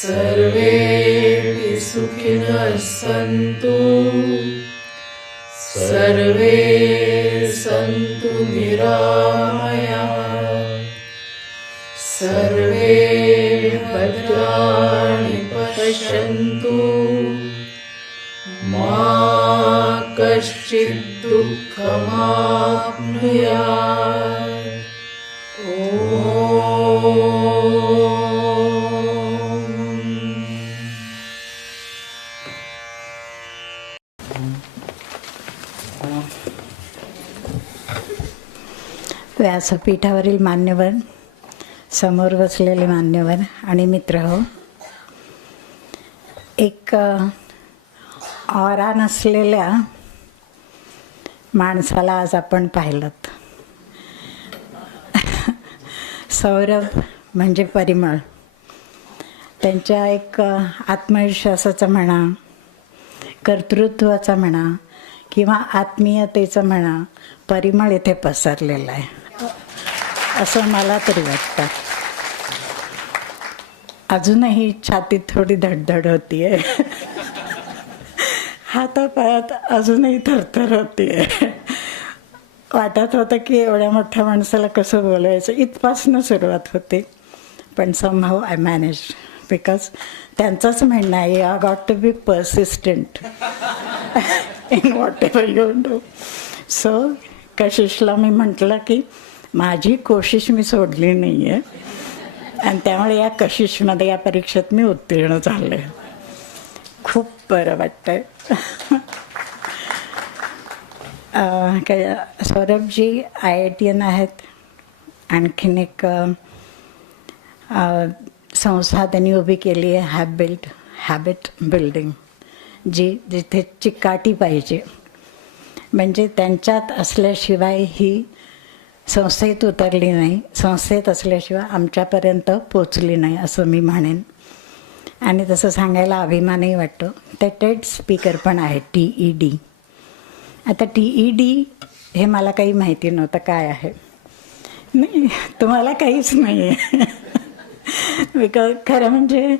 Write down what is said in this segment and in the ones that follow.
सर्वेपि सुखिनः सन्तु, सर्वे सन्तु निरामयाः, सर्वे भद्राणि पश्यन्तु, मा कश्चित् दुःखमाप्नुयात्। व्यासपीठावरील मान्यवर, समोर बसलेले मान्यवर आणि मित्र हो, एक ऑरा नसलेल्या माणसाला आज आपण पाहिलंत. सौरभ म्हणजे परिमळ. त्यांच्या एक आत्मविश्वासाचा म्हणा, कर्तृत्वाचा म्हणा किंवा आत्मीयतेचं म्हणा, परिमळ इथे पसरलेला आहे असं मला तरी वाटतं. अजूनही छातीत थोडी धडधड होतीये, हातापायात अजूनही थरथर होतीये. वाटत होतं की एवढ्या मोठ्या माणसाला कसं बोलायचं, इथपासून सुरुवात होते. पण समहाऊ आय मॅनेज, बिकॉज त्यांचंच म्हणणं आहे, you are got to be persistent in whatever you do. So कशिशला मी म्हटलं की माझी कोशिश मी सोडली नाही आहे आणि त्यामुळे या कशिशमध्ये या परीक्षेत मी उत्तीर्ण झाले. खूप बरं वाटतंय. सौरभजी IITian आहेत. आणखीन एक संस्था त्यांनी उभी केली आहे, हॅबिट बिल्डिंग, जिथे चिकाटी पाहिजे. म्हणजे त्यांच्यात असल्याशिवाय ही संस्थेत उतरली नाही, संस्थेत असल्याशिवाय आमच्यापर्यंत पोचली नाही असं मी म्हणेन. आणि तसं सांगायला अभिमानही वाटतो. ते टेड स्पीकर पण आहे, TED. आता TED हे मला काही माहिती नव्हतं काय आहे. नाही, तुम्हाला काहीच नाही आहे. बिकॉज खरं म्हणजे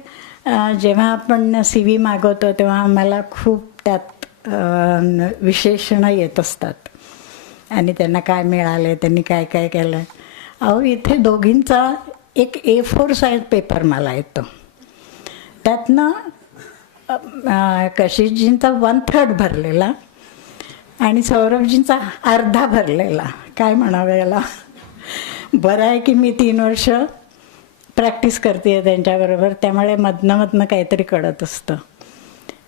जेव्हा आपण CV मागवतो तेव्हा आम्हाला खूप त्यात विशेषणं येत असतात आणि त्यांना काय मिळाले, त्यांनी काय काय केलं. अहो, इथे दोघींचा एक A4 साईज पेपर मला येतो. त्यातनं कशिशजींचा 1/3 भरलेला आणि सौरभजींचा अर्धा भरलेला. काय म्हणावं याला. बरं आहे की मी 3 वर्ष प्रॅक्टिस करते आहे त्यांच्याबरोबर, त्यामुळे मधनं काहीतरी कळत असतं.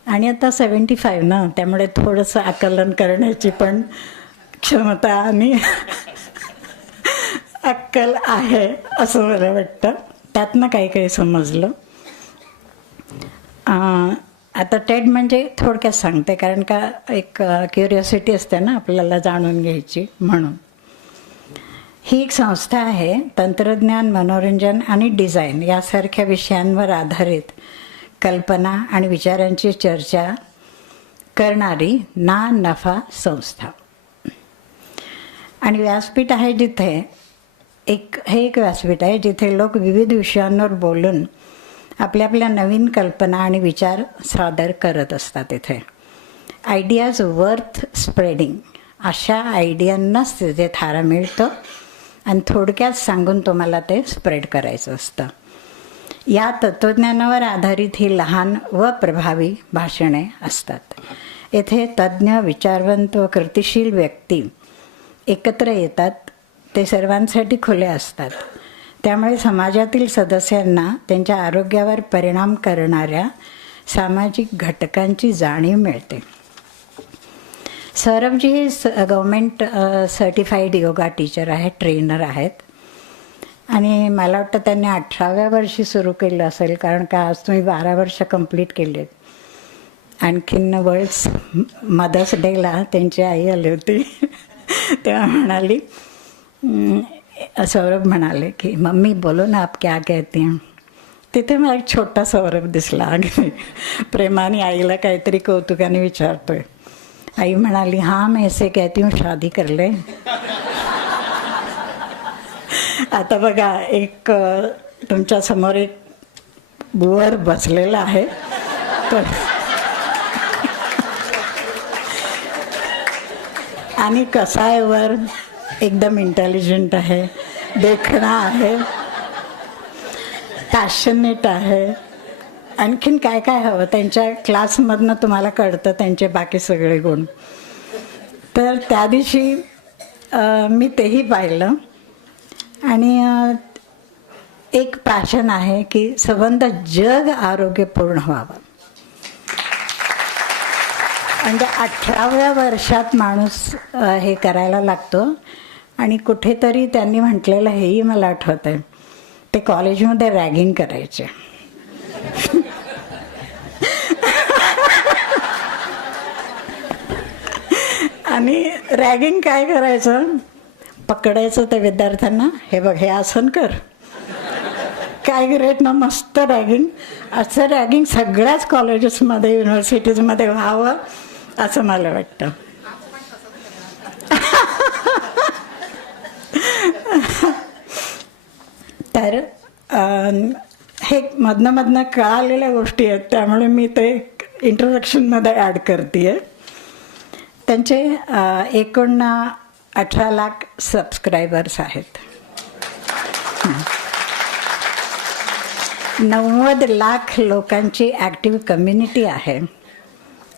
आणि आता 75 ना, त्यामुळे थोडंसं आकलन करण्याची पण क्षमता आणि अक्कल आहे असं मला वाटतं. त्यातनं काही समजलं. आता टेड म्हणजे थोडक्यात सांगते, कारण का एक क्युरिओसिटी असते ना आपल्याला जाणून घ्यायची म्हणून. ही एक संस्था आहे तंत्रज्ञान, मनोरंजन आणि डिझाईन यासारख्या विषयांवर आधारित कल्पना आणि विचारांची चर्चा करणारी ना नफा संस्था. आणि व्यासपीठ आहे जिथे हे एक व्यासपीठ आहे जिथे लोक विविध विषयांवर बोलून आपल्या नवीन कल्पना आणि विचार सादर करत असतात. इथे आयडियाज वर्थ स्प्रेडिंग, अशा आयडियांनाच तिथे थारा मिळतो आणि थोडक्यात सांगून तुम्हाला ते स्प्रेड करायचं असतं. या तत्त्वज्ञानावर आधारित ही लहान व प्रभावी भाषणे असतात. येथे तज्ज्ञ, विचारवंत व कृतिशील व्यक्ती एकत्र येतात. ते सर्वांसाठी खुले असतात. त्यामुळे समाजातील सदस्यांना त्यांच्या आरोग्यावर परिणाम करणाऱ्या सामाजिक घटकांची जाणीव मिळते. सौरभजी हे गव्हर्मेंट सर्टिफाईड योगा टीचर आहेत, ट्रेनर आहेत. आणि मला वाटतं त्यांनी 18व्या वर्षी सुरू केलं असेल, कारण का आज तुम्ही 12 वर्ष कंप्लीट केली आहेत. आणखीन वर्ल्ड्स मदर्स डेला त्यांची आई आली होती. तेव्हा म्हणाली, सौरभ म्हणाले की मम्मी बोलो ना आप क्या कहती हैं. तिथे मला एक छोटा सौरभ दिसला. अगदी प्रेमाने आईला काहीतरी कौतुकाने विचारतोय. आई म्हणाली, हाँ मैं ऐसे कहती हूँ शादी कर ले. आता बघा एक तुमच्या समोर एक बुवर बसलेला आहे, तर आणि कसा आहे वर, एकदम इंटेलिजंट आहे, देखणा आहे, पॅशनेट आहे. आणखीन काय काय हवं, त्यांच्या क्लासमधनं तुम्हाला कळतं त्यांचे बाकी सगळे गुण. तर त्या दिवशी मी तेही पाहिलं आणि एक पॅशन आहे की संबंध जग आरोग्यपूर्ण व्हावं. म्हणजे 18व्या वर्षात माणूस हे करायला लागतो. आणि कुठेतरी त्यांनी म्हटलेलं हेही मला आठवत आहे, ते कॉलेजमध्ये रॅगिंग करायचे. आणि रॅगिंग काय करायचं, पकडायचं त्या विद्यार्थ्यांना, हे बघ हे आसन कर, काय ग्रेट ना, मस्त रॅगिंग. असं रॅगिंग सगळ्याच कॉलेजेसमध्ये युनिव्हर्सिटीजमध्ये व्हावं असं मला वाटतं. तर हे मधनं कळालेल्या गोष्टी आहेत, त्यामुळे मी ते इंट्रोडक्शनमध्ये ॲड करते आहे. त्यांचे एकूण 18 लाख सबस्क्रायबर्स आहेत. 90 लाख लोकांची ॲक्टिव्ह कम्युनिटी आहे.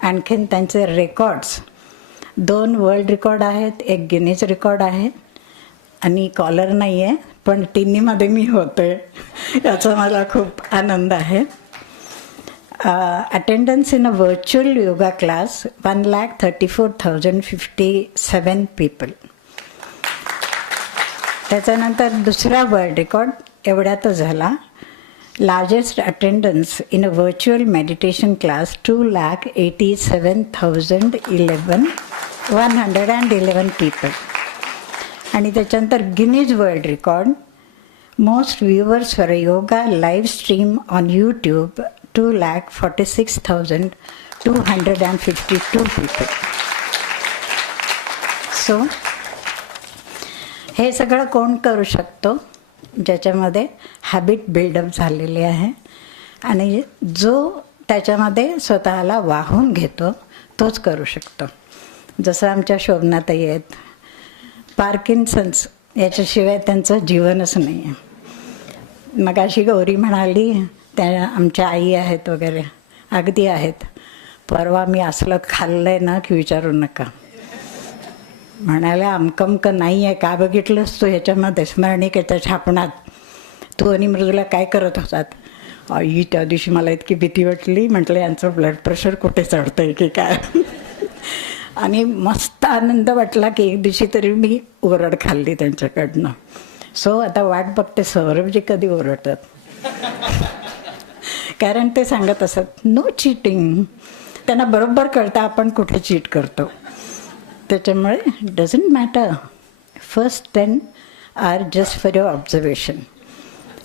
आणखीन त्यांचे रेकॉर्ड्स 2 वर्ल्ड रेकॉर्ड आहेत, 1 गिनीज रेकॉर्ड आहे. आणि कॉलर नाही आहे, पण तिन्हीमध्ये मी होते, याचा मला खूप आनंद आहे. Attendance in a virtual yoga class 1,34,057 people. त्याच्यानंतर दुसरा वर्ल्ड रेकॉर्ड एवढ्यातच झाला. Largest attendance in a virtual meditation class 2,87,111 people. आणि त्याच्यानंतर Guinness world record most viewers for a yoga live stream on YouTube 2,46,252 people. So हे सगळं कोण करू शकतो, ज्याच्यामध्ये हॅबिट बिल्डअप झालेली आहे आणि जो त्याच्यामध्ये स्वतःला वाहून घेतो तोच करू शकतो. जसं आमच्या शोभनाताई आहेत, पार्किन्सन्स याच्याशिवाय त्यांचं जीवनच नाही आहे. मग अशी गौरी म्हणाली त्या आमच्या आई आहेत वगैरे, अगदी आहेत. परवा मी असलं खाल्लं आहे ना की विचारू नका. म्हणाल्या अमकमक नाही आहे, का बघितलंस तू ह्याच्यामध्ये स्मरणिकेच्या छापणात, तू आणि मृदूला काय करत होतात. आई त्या दिवशी मला इतकी भीती वाटली, म्हटलं यांचं ब्लड प्रेशर कुठे चढतं आहे की काय. आणि मस्त आनंद वाटला की एक दिवशी तरी मी ओरड खाल्ली त्यांच्याकडनं. सो आता वाट बघते सौरभजी कधी ओरडतात. कारण ते सांगत असत नो चीटिंग. त्यांना बरोबर कळतं आपण कुठे चीट करतो. त्याच्यामुळे doesn't matter. First 10 are just for your observation.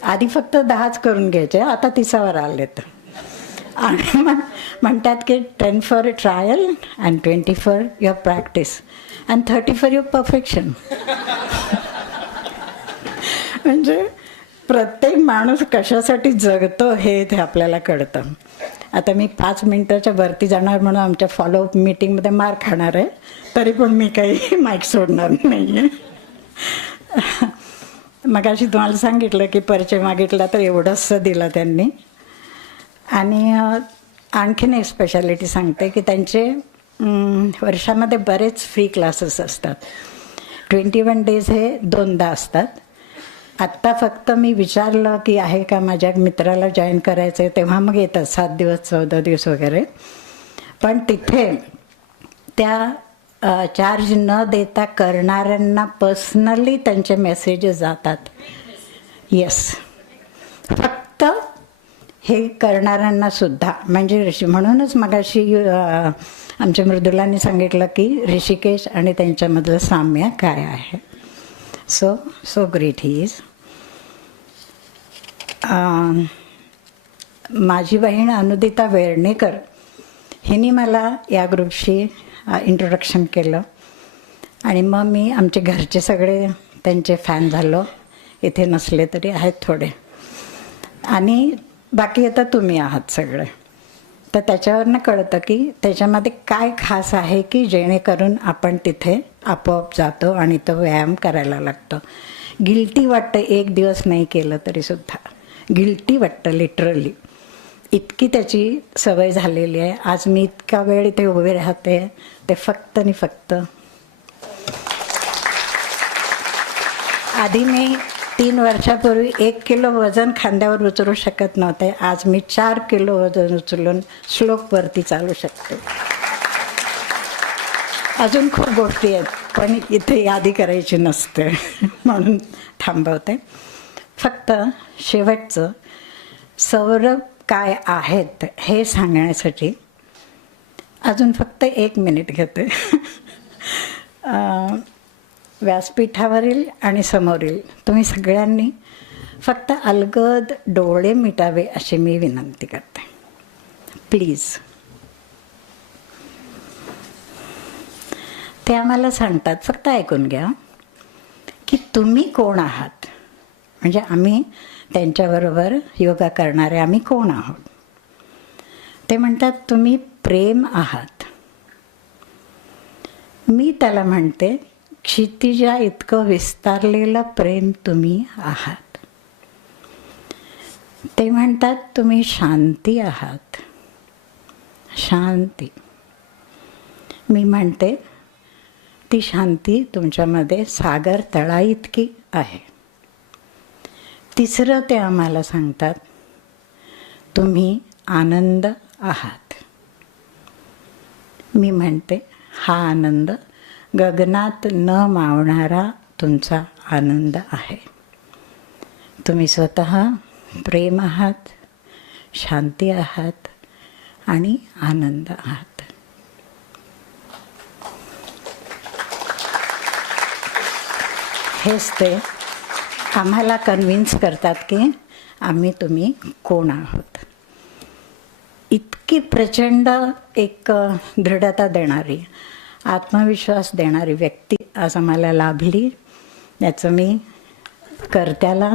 आधी फक्त 10च करून घ्यायचे, आता 30वर आलेत. आणि मग म्हणतात की 10 for trial and 20 for your practice and 30 for your perfection. म्हणजे प्रत्येक माणूस कशासाठी जगतो हे इथे आपल्याला कळतं. आता मी 5 मिनिटाच्या वरती जाणार म्हणून आमच्या फॉलोअप मीटिंगमध्ये मार खाणार आहे, तरी पण मी काही माईक सोडणार नाही आहे. मग अशी तुम्हाला सांगितलं की परिचय मागितला तर एवढंसं दिलं त्यांनी. आणि आणखीन एक स्पेशालिटी सांगते की त्यांचे वर्षामध्ये बरेच फ्री क्लासेस असतात. 21 डेज हे 2दा असतात. आत्ता फक्त मी विचारलं की आहे का माझ्या मित्राला जॉईन करायचं आहे, तेव्हा मग येतात 7 दिवस 14 दिवस वगैरे. पण तिथे त्या चार्ज न देता करणाऱ्यांना पर्सनली त्यांचे मेसेजेस जातात. येस, फक्त हे करणाऱ्यांना सुद्धा. म्हणजे म्हणूनच मगाशी आमच्या मृदुलांनी सांगितलं की ऋषिकेश आणि त्यांच्यामधलं साम्य काय आहे. So great he is. माझी बहीण अनुदिता वेर्णेकर हिने मला या ग्रुपशी इंट्रोडक्शन केलं आणि मग मी आमचे घरचे सगळे त्यांचे फॅन झालो. इथे नसले तरी आहेत थोडे, आणि बाकी आता तुम्ही आहात सगळे. तर त्याच्यावरनं कळतं की त्याच्यामध्ये काय खास आहे की जेणेकरून आपण तिथे आपोआप जातो आणि तो व्यायाम करायला लागतो. गिल्टी वाटतं एक दिवस नाही केलं तरीसुद्धा, गिल्टी वाटतं लिटरली. इतकी त्याची सवय झालेली आहे. आज मी इतका वेळ इथे उभे राहते ते फक्त आणि फक्त, आधी मी 3 वर्षापूर्वी 1 किलो वजन खांद्यावर उचलू शकत नव्हते. आज मी 4 किलो वजन उचलून श्लोकवरती चालू शकते. अजून खूप गोष्टी आहेत पण इथे यादी करायची नसते म्हणून थांबवते. फक्त शेवटचं सौरभ काय आहेत हे सांगण्यासाठी अजून फक्त 1 मिनिट घेते. व्यासपीठावरील आणि समोरील तुम्ही सगळ्यांनी फक्त अलगद डोळे मिटावे अशी मी विनंती करते, प्लीज. ते आम्हाला सांगतात, फक्त ऐकून घ्या, की तुम्ही कोण आहात. म्हणजे आम्ही त्यांच्याबरोबर योगा करणारे आम्ही कोण आहोत. ते म्हणतात तुम्ही प्रेम आहात. मी त्याला म्हणते क्षितिजा इतकं विस्तारलेलं प्रेम तुम्ही आहात. ते म्हणतात तुम्ही शांती आहात. शांती. मी म्हणते ती शांती तुमच्यामध्ये सागर तळा इतकी आहे. तिसरं ते आम्हाला सांगतात तुम्ही आनंद आहात. मी म्हणते हा आनंद गगनात न मावणारा तुमचा आनंद आहे. तुम्ही स्वतः प्रेम आहात, शांती आहात आणि आनंद आहात. हेच ते आम्हाला कन्व्हिन्स करतात की तुम्ही कोण आहोत. इतकी प्रचंड एक दृढता देणारी, आत्मविश्वास देणारी व्यक्ती आज आम्हाला लाभली. याचं मी कर्त्याला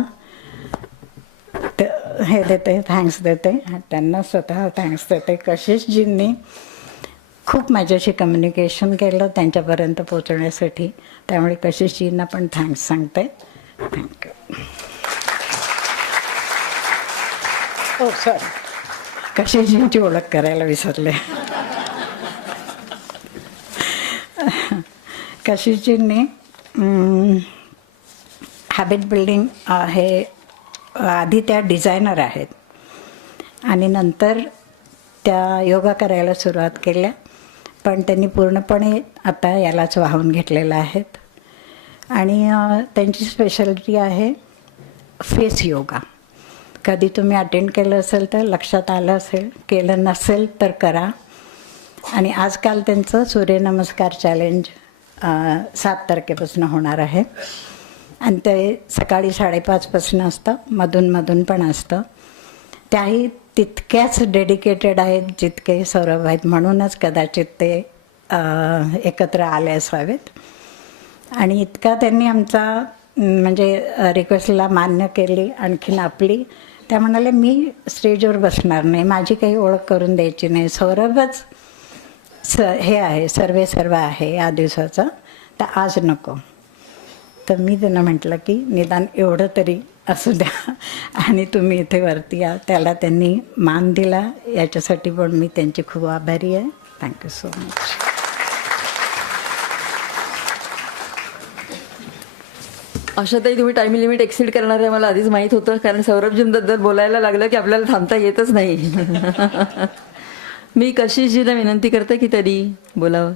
हे देते, थँक्स देते, त्यांना स्वतः थँक्स देते. कशिशजींनी खूप माझ्याशी कम्युनिकेशन केलं त्यांच्यापर्यंत पोचण्यासाठी, त्यामुळे कशिशजींना पण थँक्स सांगते. थँक्यू. ओ सॉरी, कशिशजींची ओळख करायला विसरले. कशिशजींनी हॅबिट बिल्डिंग हे आधी त्या डिझायनर आहेत आणि नंतर त्या योगा करायला सुरुवात केल्या, पण त्यांनी पूर्णपणे आता यालाच वाहून घेतलेलं आहेत. आणि त्यांची स्पेशालिटी आहे फेस योगा. कधी तुम्ही अटेंड केलं असेल तर लक्षात आलं असेल, केलं नसेल तर करा. आणि आजकाल त्यांचं सूर्यनमस्कार चॅलेंज 7 तारखेपासून होणार आहे आणि ते सकाळी 5:30 असतं, मधून पण असतं. त्याही तितक्याच डेडिकेटेड आहेत जितके सौरभ आहेत, म्हणूनच कदाचित ते एकत्र आले असावेत. आणि इतका त्यांनी आमचा म्हणजे रिक्वेस्टला मान्य केली. आणखीन आपली त्या म्हणाले मी स्टेजवर बसणार नाही, माझी काही ओळख करून द्यायची नाही, सौरभच हे आहे, सर्व आहे या दिवसाचं, तर आज नको. तर मी त्यांना म्हटलं की निदान एवढं तरी असू द्या आणि तुम्ही इथे वरती या. त्याला त्यांनी मान दिला, याच्यासाठी पण मी त्यांची खूप आभारी आहे. Thank you so much. आशाताई, तुम्ही टाइम लिमिट एक्सीड करणार आहे मला आधीच माहीत होतं, कारण सौरभजींबद्दल बोलायला लागलं की आपल्याला थांबता येतच नाही. मी कशिशजीला विनंती करते की तरी बोलावं.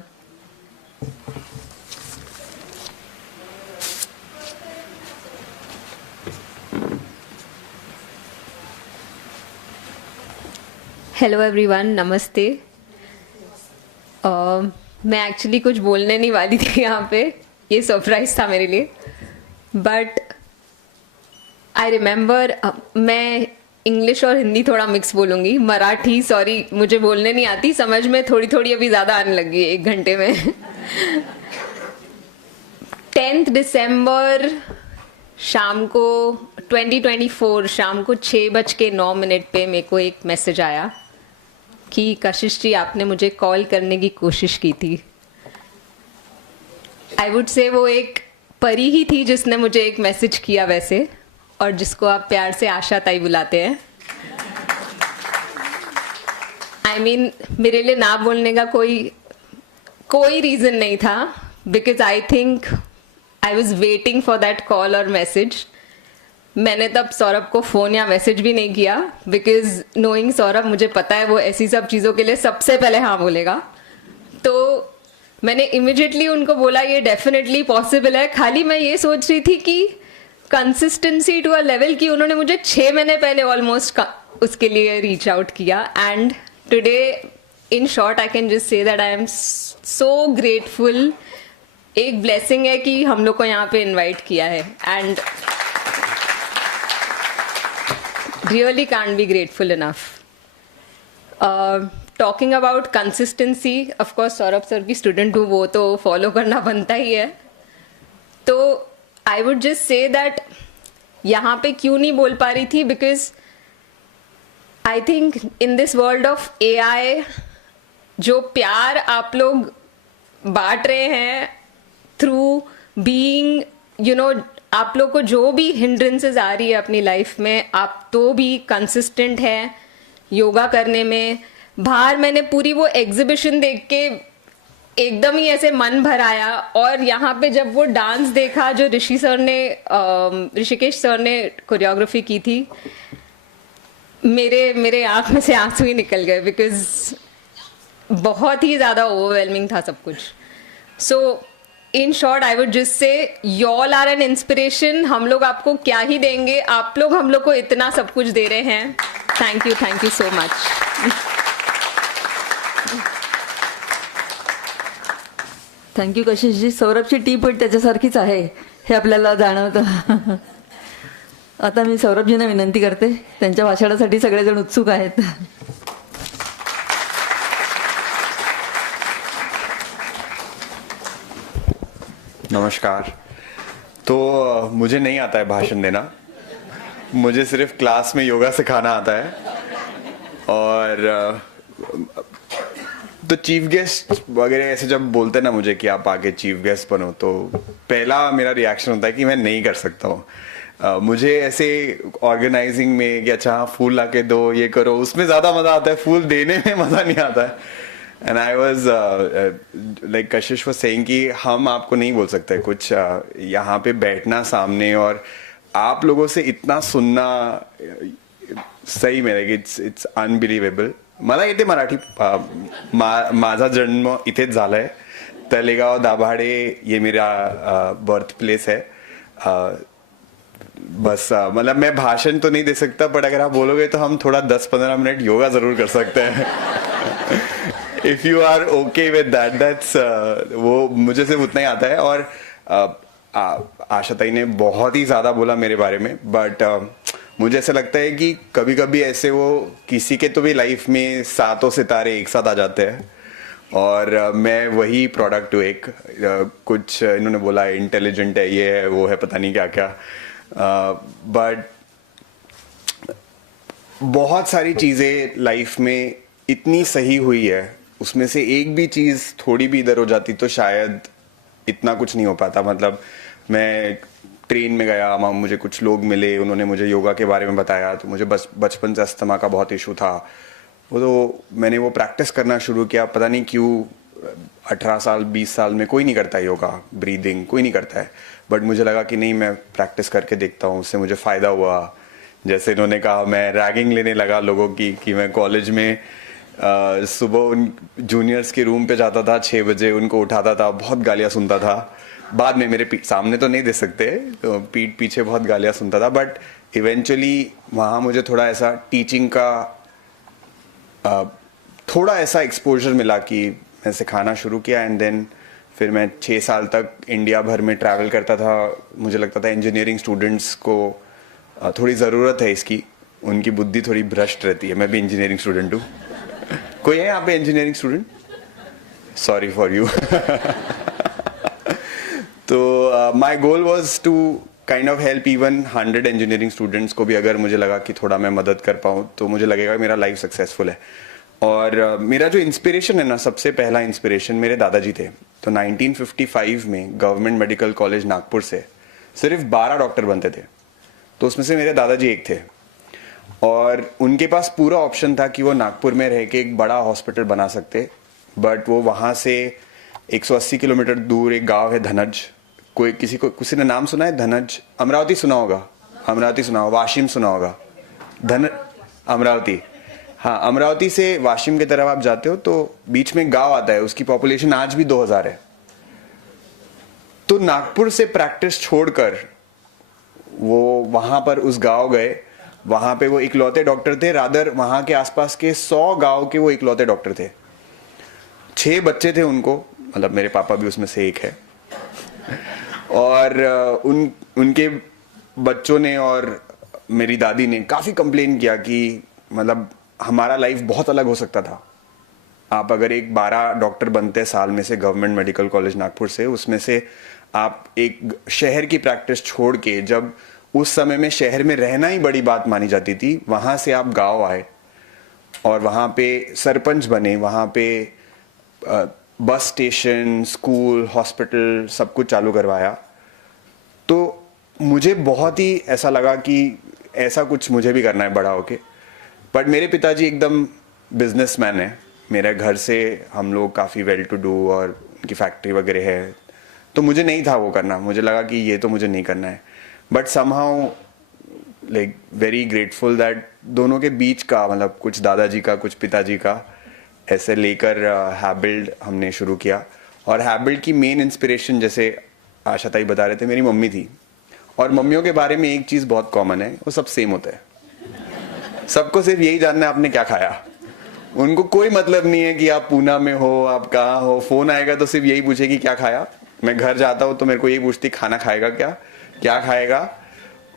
हेलो एवरीवन, नमस्ते. मैं एक्चुअली कुछ बोलने नहीं वाली थी यहाँ पे, ये सरप्राइज था मेरे लिए. बट आई रिमेंबर, मैं इंग्लिश और हिंदी थोड़ा मिक्स बोलूँगी. मराठी सॉरी मुझे बोलने नहीं आती, समझ में थोड़ी थोड़ी अभी ज़्यादा आने लगी है 1 घंटे में. 10th December शाम को 2024 शाम को 6:09 पे मेरे को एक मैसेज आया कि कशिश जी आपने मुझे कॉल करने की कोशिश की थी। आई वुड से वो एक परी ही थी जिसने मुझे एक मैसेज किया वैसे, और जिसको आप प्यार से आशा ताई बुलाते हैं। आई मीन मेरे लिए ना बोलने का कोई रीज़न नहीं था, because I think I was waiting for that call और मैसेज। मैंने तब सौरभ को फ़ोन या मैसेज भी नहीं किया, बिकॉज नोइंग सौरभ मुझे पता है वो ऐसी सब चीज़ों के लिए सबसे पहले हाँ बोलेगा। तो मैंने इमिजिएटली उनको बोला ये डेफिनेटली पॉसिबल है। खाली मैं ये सोच रही थी कि कंसिस्टेंसी टू अ लेवल की उन्होंने मुझे 6 महीने पहले ऑलमोस्ट उसके लिए रीच आउट किया। And today in short I can just say that I am so grateful. एक ब्लेसिंग है कि हम लोग को यहाँ पे इनवाइट किया है, and really can't be grateful enough. Talking about consistency, of course Saurabh sir की स्टूडेंट हूँ, वो तो फॉलो करना बनता ही है। तो आई वुड जस्ट से दैट यहाँ पे क्यों नहीं बोल पा रही थी, because I think in this world of AI जो प्यार आप लोग बांट रहे हैं थ्रू बीइंग आप लोग को जो भी हिंड्रेंसेस आ रही है अपनी लाइफ में, आप तो भी कंसिस्टेंट है योगा करने में। बाहर मैंने पूरी वो एग्जीबिशन देख के एकदम ही ऐसे मन भर आया, और यहाँ पे जब वो डांस देखा जो ऋषिकेश सर ने कोरियोग्राफी की थी, मेरे आंख में से आंसू ही निकल गए, बिकॉज बहुत ही ज़्यादा ओवरवेलमिंग था सब कुछ। So in short I would just say y'all are an inspiration. हम लोग आपको क्या ही देंगे, आप लोग हम लोग को इतना सब कुछ दे रहे हैं। Thank you so much. Thank you कशिशजी. सौरभची टीप पण त्याच्यासारखीच आहे हे आपल्याला जाणवतं. आता मी सौरभजींना विनंती करते, त्यांच्या भाषणासाठी सगळेजण उत्सुक आहेत. नमस्कार. तो मुझे नहीं आता है भाषण देना, मुझे सिर्फ क्लास में योगा सिखाना आता है. और तो चीफ गेस्ट वगैरह ऐसे जब बोलते ना मुझे कि आप आके चीफ गेस्ट बनो, तो पहला मेरा रिएक्शन होता है कि मैं नहीं कर सकता हूँ. मुझे ऐसे ऑर्गेनाइजिंग में कि अच्छा फूल लाके दो, ये करो, उसमें ज़्यादा मज़ा आता है, फूल देने में मज़ा नहीं आता है. And I was like Kashish was saying कि हम आपको नहीं बोल सकते कुछ. यहाँ पे बैठना सामने और आप लोगों से इतना सुनना सही में लाइक इट्स अनबिलिव्हेबल. मला येते मराठी. माझा जन्म इथेच झालाय. तलेगाव दाभाडे ये मेरा बर्थ प्लेस है. बस मतलब मैं भाषण तो नहीं दे सकता, बट अगर आप बोलोगे तो हम थोड़ा 10-15 मिनट योगा जरूर कर सकते हैं. If you are okay with that, that's वो मुझे सिर्फ उतना ही आता है. और आशाताई ने बहुत ही ज्यादा बोला मेरे बारे में, बट मुझे ऐसा लगता है कि कभी कभी ऐसे वो किसी के तो भी लाइफ में 7 सितारे एक साथ आ जाते हैं, और मैं वही प्रोडक्ट हूँ. एक कुछ इन्होंने बोला इंटेलिजेंट है, ये है, वो है, पता नहीं क्या क्या. बट बहुत सारी चीजें लाइफ में इतनी सही हुई है, उसमें से एक भी चीज थोड़ी भी इधर हो जाती तो शायद इतना कुछ नहीं हो पाता. मतलब मैं ट्रेन में गया, वहाँ मुझे कुछ लोग मिले, उन्होंने मुझे योगा के बारे में बताया. तो मुझे बचपन से अस्थमा का बहुत इशू था. वो तो मैंने वो प्रैक्टिस करना शुरू किया. पता नहीं क्यों 18 साल 20 साल में कोई नहीं करता योगा, ब्रीदिंग कोई नहीं करता है. बट मुझे लगा कि नहीं, मैं प्रैक्टिस करके देखता हूँ, उससे मुझे फ़ायदा हुआ. जैसे इन्होंने कहा, मैं रैगिंग लेने लगा लोगों की कि मैं कॉलेज में सुबह उन जूनियर्स के रूम पे जाता था 6 बजे, उनको उठाता था, बहुत गालियाँ सुनता था. बाद में मेरे सामने तो नहीं दे सकते, तो पीठ पीछे बहुत गालियाँ सुनता था. बट इवेंचुअली वहाँ मुझे थोड़ा ऐसा टीचिंग का थोड़ा ऐसा एक्सपोजर मिला कि मैं सिखाना शुरू किया. एंड देन फिर मैं 6 साल तक इंडिया भर में ट्रैवल करता था. मुझे लगता था इंजीनियरिंग स्टूडेंट्स को थोड़ी ज़रूरत है इसकी, उनकी बुद्धि थोड़ी भ्रष्ट रहती है. मैं भी इंजीनियरिंग स्टूडेंट हूँ. कोई है यहाँ पे engineering student? Sorry for you. तो my goal was to kind of help even 100 engineering students को भी अगर मुझे लगा कि थोड़ा मैं मदद कर पाऊँ तो मुझे लगेगा मेरा लाइफ सक्सेसफुल है। और मेरा जो इंस्पिरेशन है ना, सबसे पहला इंस्पिरेशन मेरे दादाजी थे। तो 1955 में गवर्नमेंट मेडिकल कॉलेज नागपुर से सिर्फ 12 डॉक्टर बनते थे, तो उसमें से मेरे दादाजी एक थे। और उनके पास पूरा ऑप्शन था कि वो नागपुर में रह के एक बड़ा हॉस्पिटल बना सकते, बट वो वहाँ से 180 किलोमीटर दूर एक गांव है धनज, किसी ने नाम सुना है धनज? अमरावती सुना होगा, अमरावती सुना होगा, वाशिम सुना होगा, अमरावती। हाँ, अमरावती से वाशिम की तरफ आप जाते हो तो बीच में गांव आता है, उसकी पॉपुलेशन आज भी 2000 है। तो नागपुर से प्रैक्टिस छोड़कर वो वहां पर उस गांव गए, वहां पे वो इकलौते डॉक्टर थे, रादर वहां के आसपास के 100 गांव के वो इकलौते डॉक्टर थे। 6 बच्चे थे उनको, मतलब मेरे पापा भी उसमें से एक है। और उनके बच्चों ने और मेरी दादी ने काफी कंप्लेन किया कि मतलब हमारा लाइफ बहुत अलग हो सकता था। आप अगर एक 12 डॉक्टर बनते साल में से गवर्नमेंट मेडिकल कॉलेज नागपुर से, उसमें से आप एक शहर की प्रैक्टिस छोड़ के, जब उस समय में शहर में रहना ही बड़ी बात मानी जाती थी, वहां से आप गांव आए और वहां पे सरपंच बने, वहां पे बस स्टेशन, स्कूल, हॉस्पिटल सब कुछ चालू करवाया। तो मुझे बहुत ही ऐसा लगा कि ऐसा कुछ मुझे भी करना है बड़ा होके। बट मेरे पिताजी एकदम बिजनेसमैन है, मेरे घर से हम लोग काफ़ी वेल टू डू और उनकी फैक्ट्री वगैरह है, तो मुझे नहीं था वो करना। मुझे लगा कि ये तो मुझे नहीं करना है। But somehow like very grateful that दोनों के बीच का, मतलब कुछ दादाजी का कुछ पिताजी का, ऐसे लेकर हैबिल्ड हमने शुरू किया। और हैबिल्ड की मेन इंस्पिरेशन, जैसे आशा ताई बता रहे थे, मेरी मम्मी थी। और मम्मियों के बारे में एक चीज़ बहुत कॉमन है, वो सब सेम होता है। सबको सिर्फ यही जानना है आपने क्या खाया। उनको कोई मतलब नहीं है कि आप पूना में हो, आप कहाँ हो। फोन आएगा तो सिर्फ यही पूछेगी क्या खाया। मैं घर जाता हूँ तो मेरे को यही पूछती खाना खाएगा क्या, क्या खाएगा,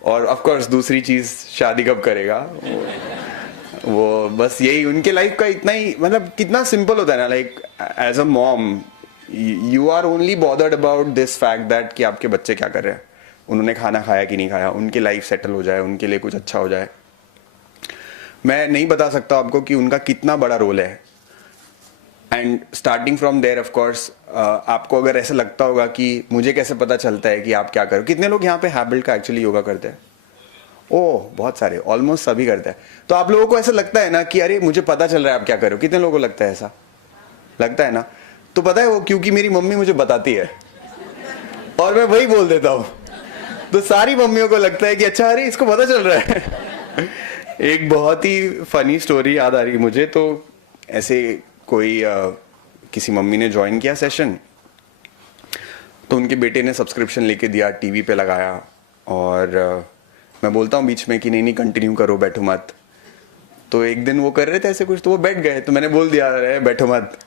और ऑफ कोर्स दूसरी चीज शादी कब करेगा। वो बस यही उनके लाइफ का इतना ही, मतलब कितना सिंपल होता है ना। Like as a mom you are only bothered about this fact that कि आपके बच्चे क्या कर रहे हैं, उन्होंने खाना खाया कि नहीं खाया, उनकी लाइफ सेटल हो जाए, उनके लिए कुछ अच्छा हो जाए। मैं नहीं बता सकता आपको कि उनका कितना बड़ा रोल है। And starting from there, of course आपको अगर ऐसा लगता होगा कि मुझे कैसे पता चलता है कि आप क्या करो। कितने लोग यहाँ पे हैबिल्ड का एक्चुअली योगा करते हैं? ओह, बहुत सारे, ऑलमोस्ट सभी करते हैं। तो आप लोगों को ऐसा लगता है ना कि अरे मुझे पता चल रहा है आप क्या करो। कितने लोगों को लगता है ऐसा? लगता है ना। तो पता है वो क्योंकि मेरी मम्मी मुझे बताती है और मैं वही बोल देता हूँ। तो सारी मम्मियों को लगता है कि अच्छा, अरे इसको पता चल रहा है। एक बहुत ही फनी स्टोरी याद आ रही है मुझे। तो ऐसे कोई किसी मम्मी ने ज्वाइन किया सेशन, तो उनके बेटे ने सब्सक्रिप्शन लेके दिया, टीवी पे लगाया, और मैं बोलता हूँ बीच में कि नहीं नहीं कंटिन्यू करो, बैठो मत। तो एक दिन वो कर रहे थे ऐसे कुछ, तो वो बैठ गए, तो मैंने बोल दिया अरे बैठो मत।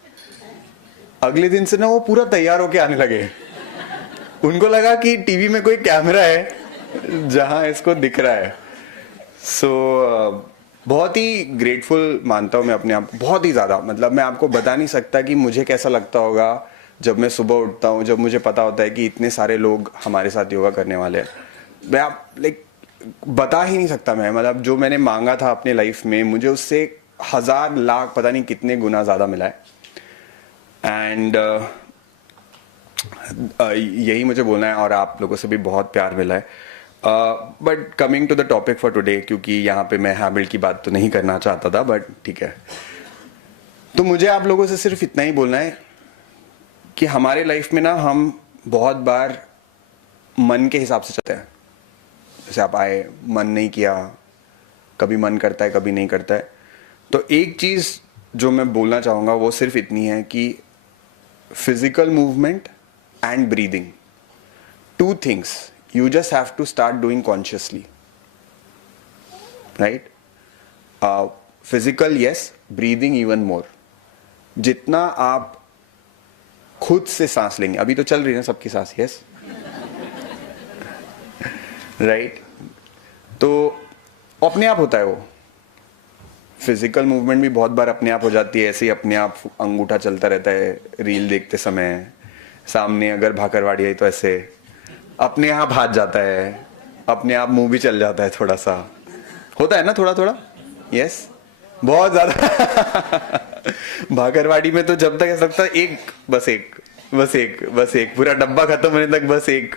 अगले दिन से ना वो पूरा तैयार होके आने लगे। उनको लगा कि टीवी में कोई कैमरा है जहां इसको दिख रहा है। सो बहुत ही ग्रेटफुल मानता हूँ मैं अपने आप, बहुत ही ज़्यादा। मतलब मैं आपको बता नहीं सकता कि मुझे कैसा लगता होगा जब मैं सुबह उठता हूँ, जब मुझे पता होता है कि इतने सारे लोग हमारे साथ योगा करने वाले हैं। मैं आप लाइक बता ही नहीं सकता मैं। मतलब जो मैंने मांगा था अपने लाइफ में, मुझे उससे 1000 लाख पता नहीं कितने गुना ज़्यादा मिला है। एंड यही मुझे बोलना है, और आप लोगों से भी बहुत प्यार मिला है। But coming to the topic for today, क्योंकि यहाँ पे मैं हैबिल्ड की बात तो नहीं करना चाहता था, बट ठीक है। तो मुझे आप लोगों से सिर्फ इतना ही बोलना है कि हमारे लाइफ में ना हम बहुत बार मन के हिसाब से चलते हैं। जैसे आप आए, मन नहीं किया, कभी मन करता है कभी नहीं करता है। तो एक चीज़ जो मैं बोलना चाहूँगा वो सिर्फ इतनी है कि physical movement and breathing, 2 things you just have to start doing consciously, right? Physical yes, breathing even more. जितना आप खुद से सांस लेंगे, अभी तो चल रही है ना सबकी सांस, यस राइट, तो अपने आप होता है वो। फिजिकल मूवमेंट भी बहुत बार अपने आप हो जाती है, ऐसे ही अपने आप अंगूठा चलता रहता है रील देखते समय, सामने अगर भाकरवाड़ी आई तो ऐसे अपने आप हाथ जाता है, अपने आप मुंह भी चल जाता है, थोड़ा सा होता है ना, थोड़ा थोड़ा। यस, बहुत ज्यादा। भागरवाड़ी में तो जब तक ऐसा लगता है एक, बस एक, बस एक, बस एक, पूरा डब्बा खत्म होने तक बस एक।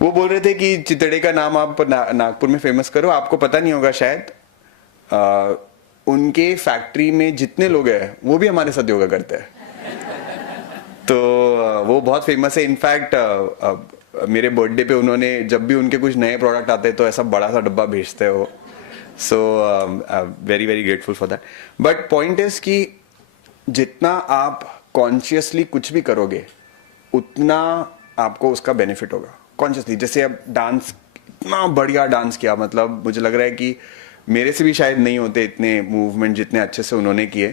वो बोल रहे थे कि चितड़े का नाम आप नागपुर में फेमस करो, आपको पता नहीं होगा शायद, उनके फैक्ट्री में जितने लोग हैं वो भी हमारे साथ योगा करते हैं। तो वो बहुत फेमस है। इनफैक्ट मेरे बर्थडे पे उन्होंने, जब भी उनके कुछ नए प्रोडक्ट आते हैं तो ऐसा बड़ा सा डब्बा भेजते हैं वो। So very very grateful for that. But point is कि जितना आप कॉन्शियसली कुछ भी करोगे उतना आपको उसका बेनिफिट होगा। कॉन्शियसली, जैसे अब डांस, इतना बढ़िया डांस किया, मतलब मुझे लग रहा है कि मेरे से भी शायद नहीं होते इतने मूवमेंट जितने अच्छे से उन्होंने किए।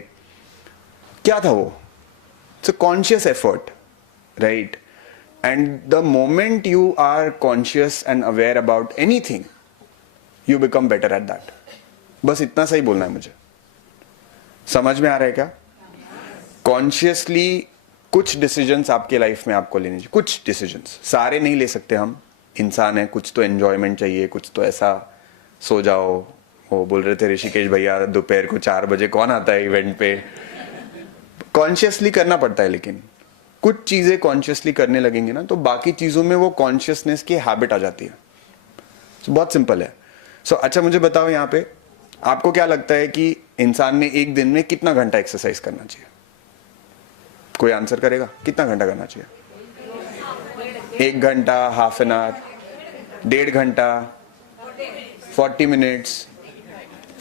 क्या था वो? It's a conscious effort, right? And the moment you are conscious and aware about anything, you become better at that. बस इतना सही बोलना है मुझे। समझ में आ रहा है क्या? कॉन्शियसली कुछ डिसीजंस आपके लाइफ में आपको लेने चाहिए, कुछ डिसीजंस, सारे नहीं ले सकते, हम इंसान हैं, कुछ तो एंजॉयमेंट चाहिए, कुछ तो ऐसा सो जाओ। वो बोल रहे थे ऋषिकेश भैया, दोपहर को 4 बजे कौन आता है इवेंट पे? कॉन्शियसली करना पड़ता है, लेकिन कुछ चीजें कॉन्शियसली करने लगेंगे ना तो बाकी चीजों में वो कॉन्शियसनेस की हैबिट आ जाती है। so, बहुत सिंपल है। अच्छा मुझे बताओ, यहाँ पे आपको क्या लगता है कि इंसान ने एक दिन में कितना घंटा एक्सरसाइज करना चाहिए? कोई आंसर करेगा? कितना घंटा करना चाहिए? 1 घंटा, हाफ एन आवर, 1.5 घंटा, 40 minutes,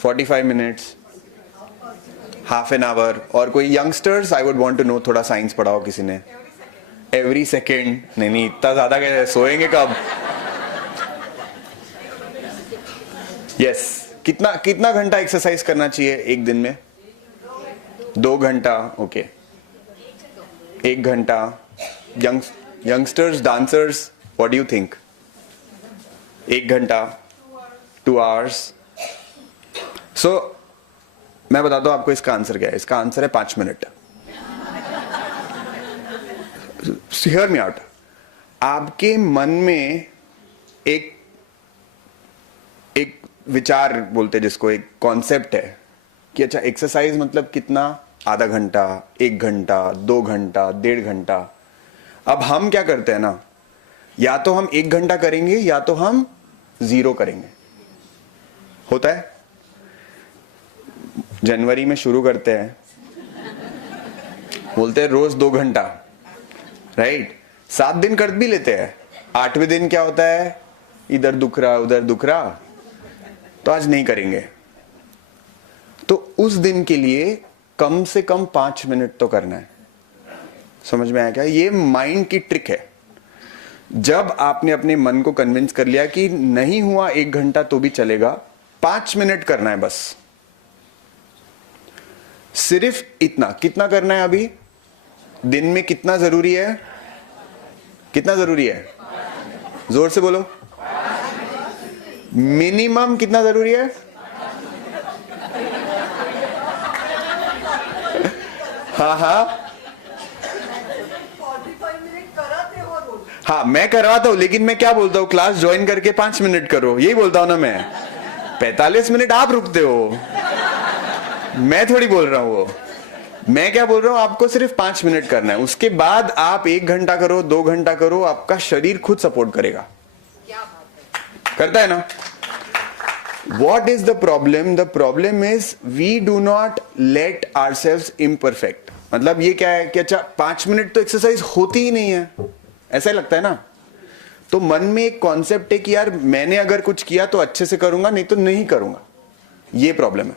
45 minutes, half an hour? और कोई youngsters, I would want to know, थोड़ा साइंस पढ़ाओ किसी ने। Every second? नहीं, इतना ज्यादा कैसे, सोएंगे कब? यस, कितना घंटा एक्सरसाइज करना चाहिए एक दिन में? 2 घंटा, ओके। 1 घंटा? Youngsters, dancers, what do you think? 1 घंटा, 2 आवर्स? सो मैं बताता हूं आपको इसका आंसर क्या है। इसका आंसर है 5 मिनट। Hear me out. आपके मन में एक विचार बोलते हैं जिसको, एक कॉन्सेप्ट है कि अच्छा एक्सरसाइज मतलब कितना? आधा घंटा, 1 घंटा, 2 घंटा, 1.5 घंटा। अब हम क्या करते हैं ना, या तो हम 1 घंटा करेंगे या तो हम 0 करेंगे। होता है, जनवरी में शुरू करते हैं, बोलते हैं रोज 2 घंटा, राइट? 7 दिन कर भी लेते हैं। 8वें दिन क्या होता है? इधर दुख रहा, उधर दुख रहा, तो आज नहीं करेंगे। तो उस दिन के लिए कम से कम 5 मिनट तो करना है। समझ में आया क्या? ये माइंड की ट्रिक है। जब आपने अपने मन को कन्विंस कर लिया कि नहीं हुआ 1 घंटा तो भी चलेगा, 5 मिनट करना है बस, सिर्फ इतना। कितना करना है अभी? दिन में कितना जरूरी है? कितना जरूरी है? जोर से बोलो। मिनिमम कितना जरूरी है? हाँ, मैं करवाता हूं, लेकिन मैं क्या बोलता हूं? क्लास ज्वाइन करके 5 मिनट करो, यही बोलता हूं ना मैं। 45 मिनट आप रुकते हो, मैं थोड़ी बोल रहा हूं वो। मैं क्या बोल रहा हूं? आपको सिर्फ 5 मिनट करना है, उसके बाद आप 1 घंटा करो, 2 घंटा करो, आपका शरीर खुद सपोर्ट करेगा। करता है ना? What is the problem? The problem is we do not let ourselves imperfect. मतलब ये क्या है कि अच्छा 5 मिनट तो एक्सरसाइज होती ही नहीं है, ऐसा ही लगता है ना। तो मन में एक कॉन्सेप्ट है कि यार मैंने अगर कुछ किया तो अच्छे से करूंगा, नहीं तो नहीं करूंगा। ये प्रॉब्लम है,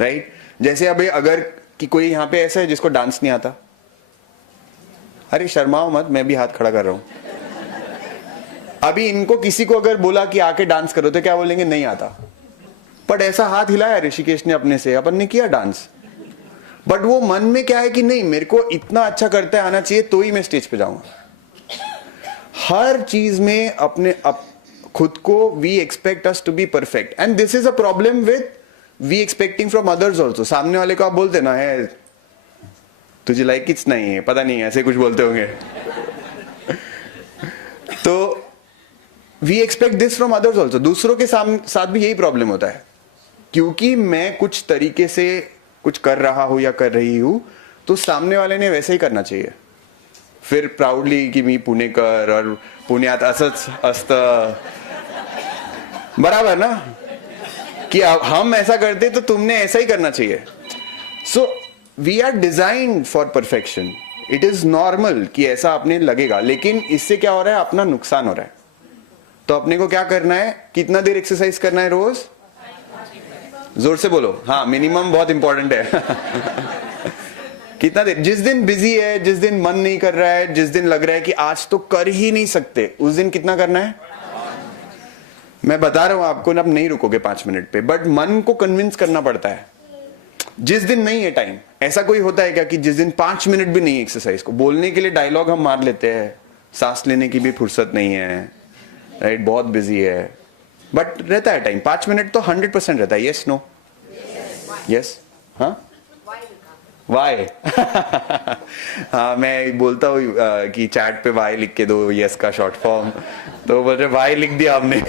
राइट? जैसे अभी अगर कि कोई यहां पे ऐसा है जिसको डांस नहीं आता, अरे शर्माओ मत, मैं भी हाथ खड़ा कर रहा हूं। अभी इनको किसी को अगर बोला कि आके डांस करो तो क्या बोलेंगे? नहीं आता। बट ऐसा हाथ हिलाया ऋषिकेश ने अपने से, अपन ने किया डांस। बट वो मन में क्या है कि नहीं, मेरे को इतना अच्छा करते आना चाहिए तो ही मैं स्टेज पे जाऊंगा। हर चीज में अपने खुद को we expect us to be perfect, and this is a problem with we expecting from others also. सामने वाले को आप बोलते ना है तुझे लाइक किच नहीं है, पता नहीं ऐसे कुछ बोलते होंगे। तो we expect this from others also, दूसरों के साथ भी यही प्रॉब्लम होता है, क्योंकि मैं कुछ तरीके से कुछ कर रहा हूं या कर रही हूं तो सामने वाले ने वैसे ही करना चाहिए. फिर प्राउडली की मी पुणेकर और पुण्यात असंच असतं, बराबर ना, कि हम ऐसा करते तो तुमने ऐसा ही करना चाहिए. So we are designed for perfection. It is normal कि ऐसा अपने लगेगा, लेकिन इससे क्या हो रहा है, अपना नुकसान हो रहा है. तो अपने को क्या करना है, कितना देर एक्सरसाइज करना है रोज, जोर से बोलो, हाँ मिनिमम बहुत इंपॉर्टेंट है. कितना देर, जिस दिन बिजी है, जिस दिन मन नहीं कर रहा है, जिस दिन लग रहा है कि आज तो कर ही नहीं सकते, उस दिन कितना करना है. मैं बता रहा हूं आपको ना, अब नहीं रुकोगे 5 मिनट पे, बट मन को कन्विंस करना पड़ता है. जिस दिन नहीं है टाइम, ऐसा कोई होता है क्या कि जिस दिन 5 मिनट भी नहीं है एक्सरसाइज को, बोलने के लिए डायलॉग हम मार लेते हैं, सांस लेने की भी फुर्सत नहीं है, राइट, बहुत बिजी है, बट रहता है टाइम. 5 मिनट तो 100% रहता है. यस नो, यस, हाँ, वाई. हाँ, मैं बोलता हूँ कि चैट पे वाई लिख के दो, यस का शॉर्ट फॉर्म, तो बोल रहे वाई लिख दिया आपने.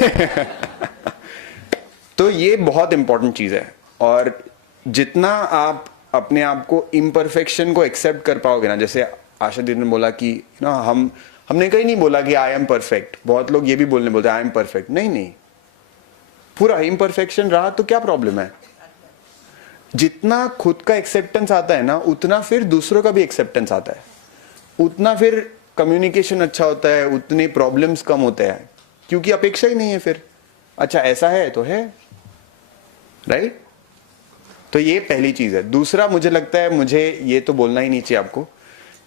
तो ये बहुत इंपॉर्टेंट चीज है, और जितना आप अपने आप को इम्परफेक्शन को एक्सेप्ट कर पाओगे ना, जैसे आशा दीदी ने बोला कि ना, हमने कहीं नहीं बोला कि आई एम परफेक्ट. बहुत लोग ये भी बोलने बोलते हैं आई एम परफेक्ट. नहीं, पूरा इम्परफेक्शन रहा तो क्या प्रॉब्लम है. जितना खुद का एक्सेप्टेंस आता है ना, उतना फिर दूसरों का भी एक्सेप्टेंस आता है, उतना फिर कम्युनिकेशन अच्छा होता है, उतने प्रॉब्लम्स कम होते हैं, क्योंकि अपेक्षा ही नहीं है फिर. अच्छा ऐसा है तो है, राइट. तो ये पहली चीज है. दूसरा, मुझे लगता है, मुझे ये तो बोलना ही नहीं चाहिए आपको,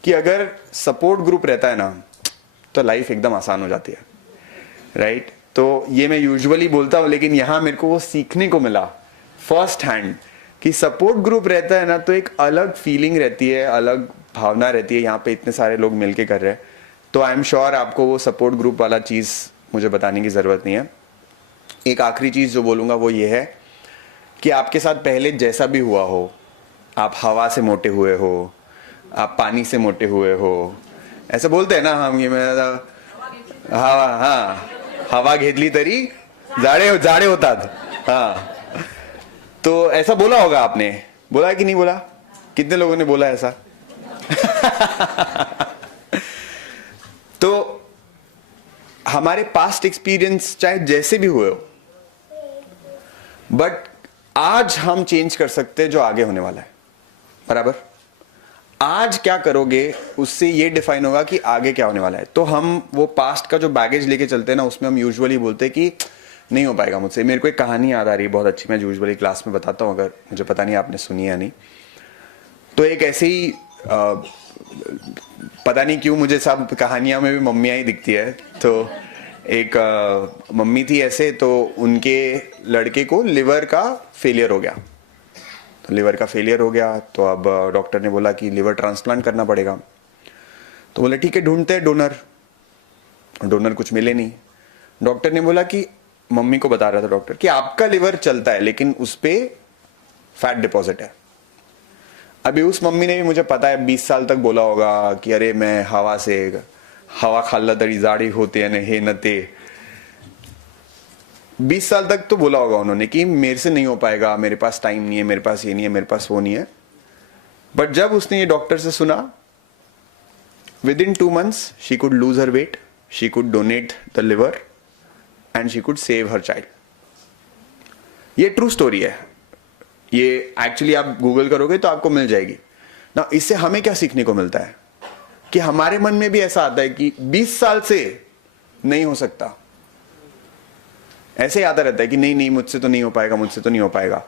कि अगर सपोर्ट ग्रुप रहता है ना, तो लाइफ एकदम आसान हो जाती है, राइट. तो ये मैं यूजुअली बोलता हूं, लेकिन यहां मेरे को वो सीखने को मिला फर्स्ट हैंड, कि सपोर्ट ग्रुप रहता है ना, तो एक अलग फीलिंग रहती है, अलग भावना रहती है. यहाँ पे इतने सारे लोग मिलके कर रहे हैं, तो आई एम श्योर आपको वो सपोर्ट ग्रुप वाला चीज मुझे बताने की जरूरत नहीं है. एक आखिरी चीज जो बोलूंगा वो ये है कि आपके साथ पहले जैसा भी हुआ हो, आप हवा से मोटे हुए हो, आप पानी से मोटे हुए हो, ऐसा बोलते हैं ना हम, ये मेरा हवा, हाँ, हवा घेतली तरी जाडे होतात. हाँ, तो ऐसा बोला होगा आपने, बोला कि नहीं बोला, कितने लोगों ने बोला ऐसा. तो हमारे पास्ट एक्सपीरियंस चाहे जैसे भी हुए हो, बट आज हम चेंज कर सकते हैं जो आगे होने वाला है, बराबर. आज क्या करोगे उससे ये डिफाइन होगा कि आगे क्या होने वाला है. तो हम वो पास्ट का जो बैगेज लेके चलते हैं ना, उसमें हम यूजुअली बोलते हैं कि नहीं हो पाएगा मुझसे. मेरे को एक कहानी याद आ रही है बहुत अच्छी, मैं यूजुअली क्लास में बताता हूँ, अगर मुझे पता नहीं आपने सुनी या नहीं. तो एक ऐसे ही पता नहीं क्यों मुझे सब कहानियां में भी मम्मियां ही दिखती है. तो एक मम्मी थी ऐसे, तो उनके लड़के को लिवर का फेलियर हो गया. तो लिवर का फेलियर हो गया, तो अब डॉक्टर ने बोला कि लिवर ट्रांसप्लांट करना पड़ेगा. तो बोले ठीक है, ढूंढते हैं डोनर. कुछ मिले नहीं. डॉक्टर ने बोला कि, मम्मी को बता रहा था डॉक्टर, कि आपका लिवर चलता है लेकिन उस पे फैट डिपॉजिट है. अभी उस मम्मी ने भी, मुझे पता है, 20 साल तक बोला होगा कि अरे मैं हवा खाल्ला तरी जाडी होते हे न ते. 20 साल तक तो बोला होगा उन्होंने कि मेरे से नहीं हो पाएगा, मेरे पास टाइम नहीं है, मेरे पास ये नहीं है, मेरे पास वो नहीं है. बट जब उसने ये डॉक्टर से सुना, within 2 months she could lose her weight, she could donate the liver and she could save her child. ये ट्रू स्टोरी है. ये एक्चुअली आप गूगल करोगे तो आपको मिल जाएगी ना. इससे हमें क्या सीखने को मिलता है कि हमारे मन में भी ऐसा आता है कि 20 साल से नहीं हो सकता, ऐसे ही आता रहता है कि नहीं मुझसे तो नहीं हो पाएगा, मुझसे तो नहीं हो पाएगा.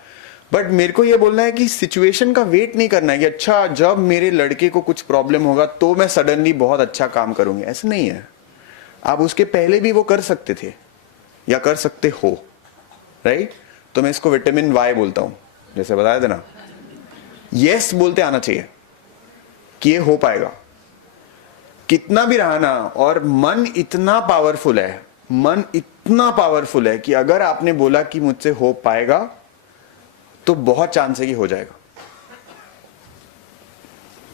बट मेरे को ये बोलना है कि सिचुएशन का वेट नहीं करना है कि अच्छा जब मेरे लड़के को कुछ प्रॉब्लम होगा तो मैं सडनली बहुत अच्छा काम करूंगी. ऐसा नहीं है. आप उसके पहले भी वो कर सकते थे या कर सकते हो, राइट. तो मैं इसको विटामिन वाई बोलता हूं, जैसे बताया था ना. यस बोलते आना चाहिए कि ये हो पाएगा, कितना भी रहा ना. और मन इतना पावरफुल है कि अगर आपने बोला कि मुझसे हो पाएगा, तो बहुत चांस है कि हो जाएगा,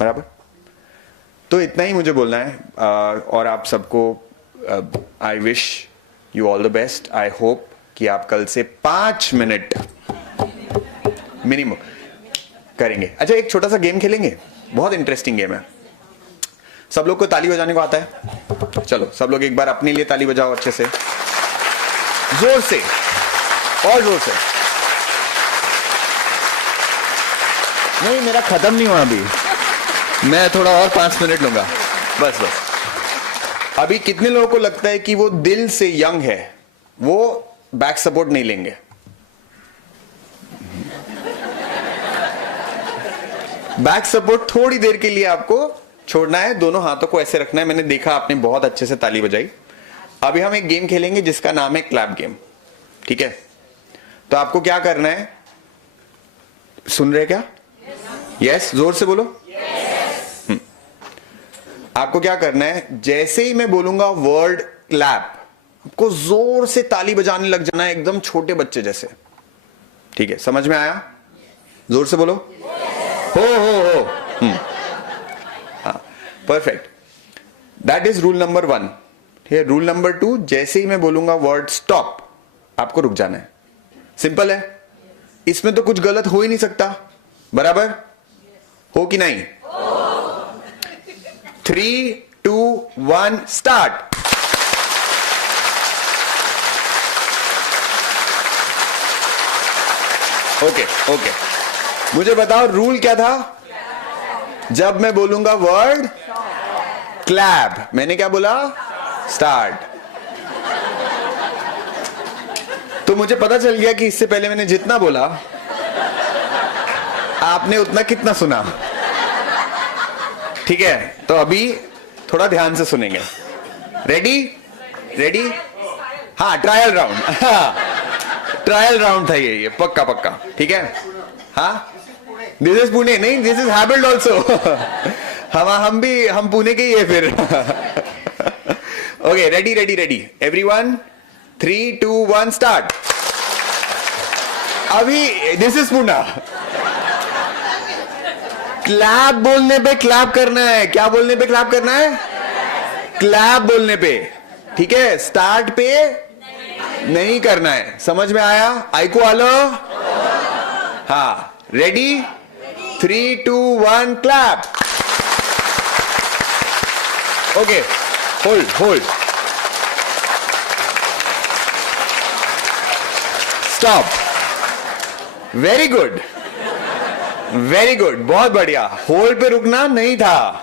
बराबर. तो इतना ही मुझे बोलना है. और आप सबको I wish you all the best. I hope कि आप कल से 5 मिनट मिनिमम करेंगे. अच्छा, एक छोटा सा गेम खेलेंगे, बहुत इंटरेस्टिंग गेम है. सब लोग को ताली बजाने को आता है? चलो सब लोग एक बार अपने लिए ताली बजाओ अच्छे से, जोर से, और जोर से. नहीं, मेरा खत्म नहीं हुआ अभी, मैं थोड़ा और 5 मिनट लूंगा. बस बस. अभी कितने लोगों को लगता है कि वो दिल से यंग है, वो बैक सपोर्ट नहीं लेंगे? बैक सपोर्ट थोड़ी देर के लिए आपको छोड़ना है, दोनों हाथों को ऐसे रखना है. मैंने देखा आपने बहुत अच्छे से ताली बजाई. अभी हम एक गेम खेलेंगे जिसका नाम है क्लैप गेम. ठीक है? तो आपको क्या करना है, सुन रहे क्या? यस, जोर से बोलो. आपको क्या करना है, जैसे ही मैं बोलूंगा वर्ड क्लैप, आपको जोर से ताली बजाने लग जाना है, एकदम छोटे बच्चे जैसे. ठीक है? समझ में आया? जोर से बोलो. हो. हाँ, perfect. That is rule number 1. Rule number 2, जैसे ही मैं बोलूंगा वर्ड स्टॉप, आपको रुक जाना है. सिंपल है, इसमें तो कुछ गलत हो ही नहीं सकता. बराबर हो कि नहीं? 3, 2, 1 स्टार्ट. ओके. मुझे बताओ रूल क्या था? जब मैं बोलूंगा वर्ड क्लैप, मैंने क्या बोला? स्टार्ट. तो मुझे पता चल गया कि इससे पहले मैंने जितना बोला आपने उतना कितना सुना. ठीक है? तो अभी थोड़ा ध्यान से सुनेंगे. रेडी? हाँ, ट्रायल राउंड. ट्रायल राउंड था ये पक्का. ठीक है? हाँ, दिस इज पुणे. नहीं, दिस इज हैबिल्ड ऑल्सो. हम पुणे के ही है फिर. Okay, ready everyone. 3, 2, 1 स्टार्ट. अभी दिस इज पुणे. क्लैप बोलने पे क्लैप करना है. क्या बोलने पे क्लैप करना है? क्लैप बोलने पे. ठीक है? स्टार्ट पे नहीं करना है. समझ में आया? आइको आलो. हाँ, ready? 3, 2, 1 clap. Okay, hold. Stop. Very good, बहुत बढ़िया. होल्ड पे रुकना नहीं था.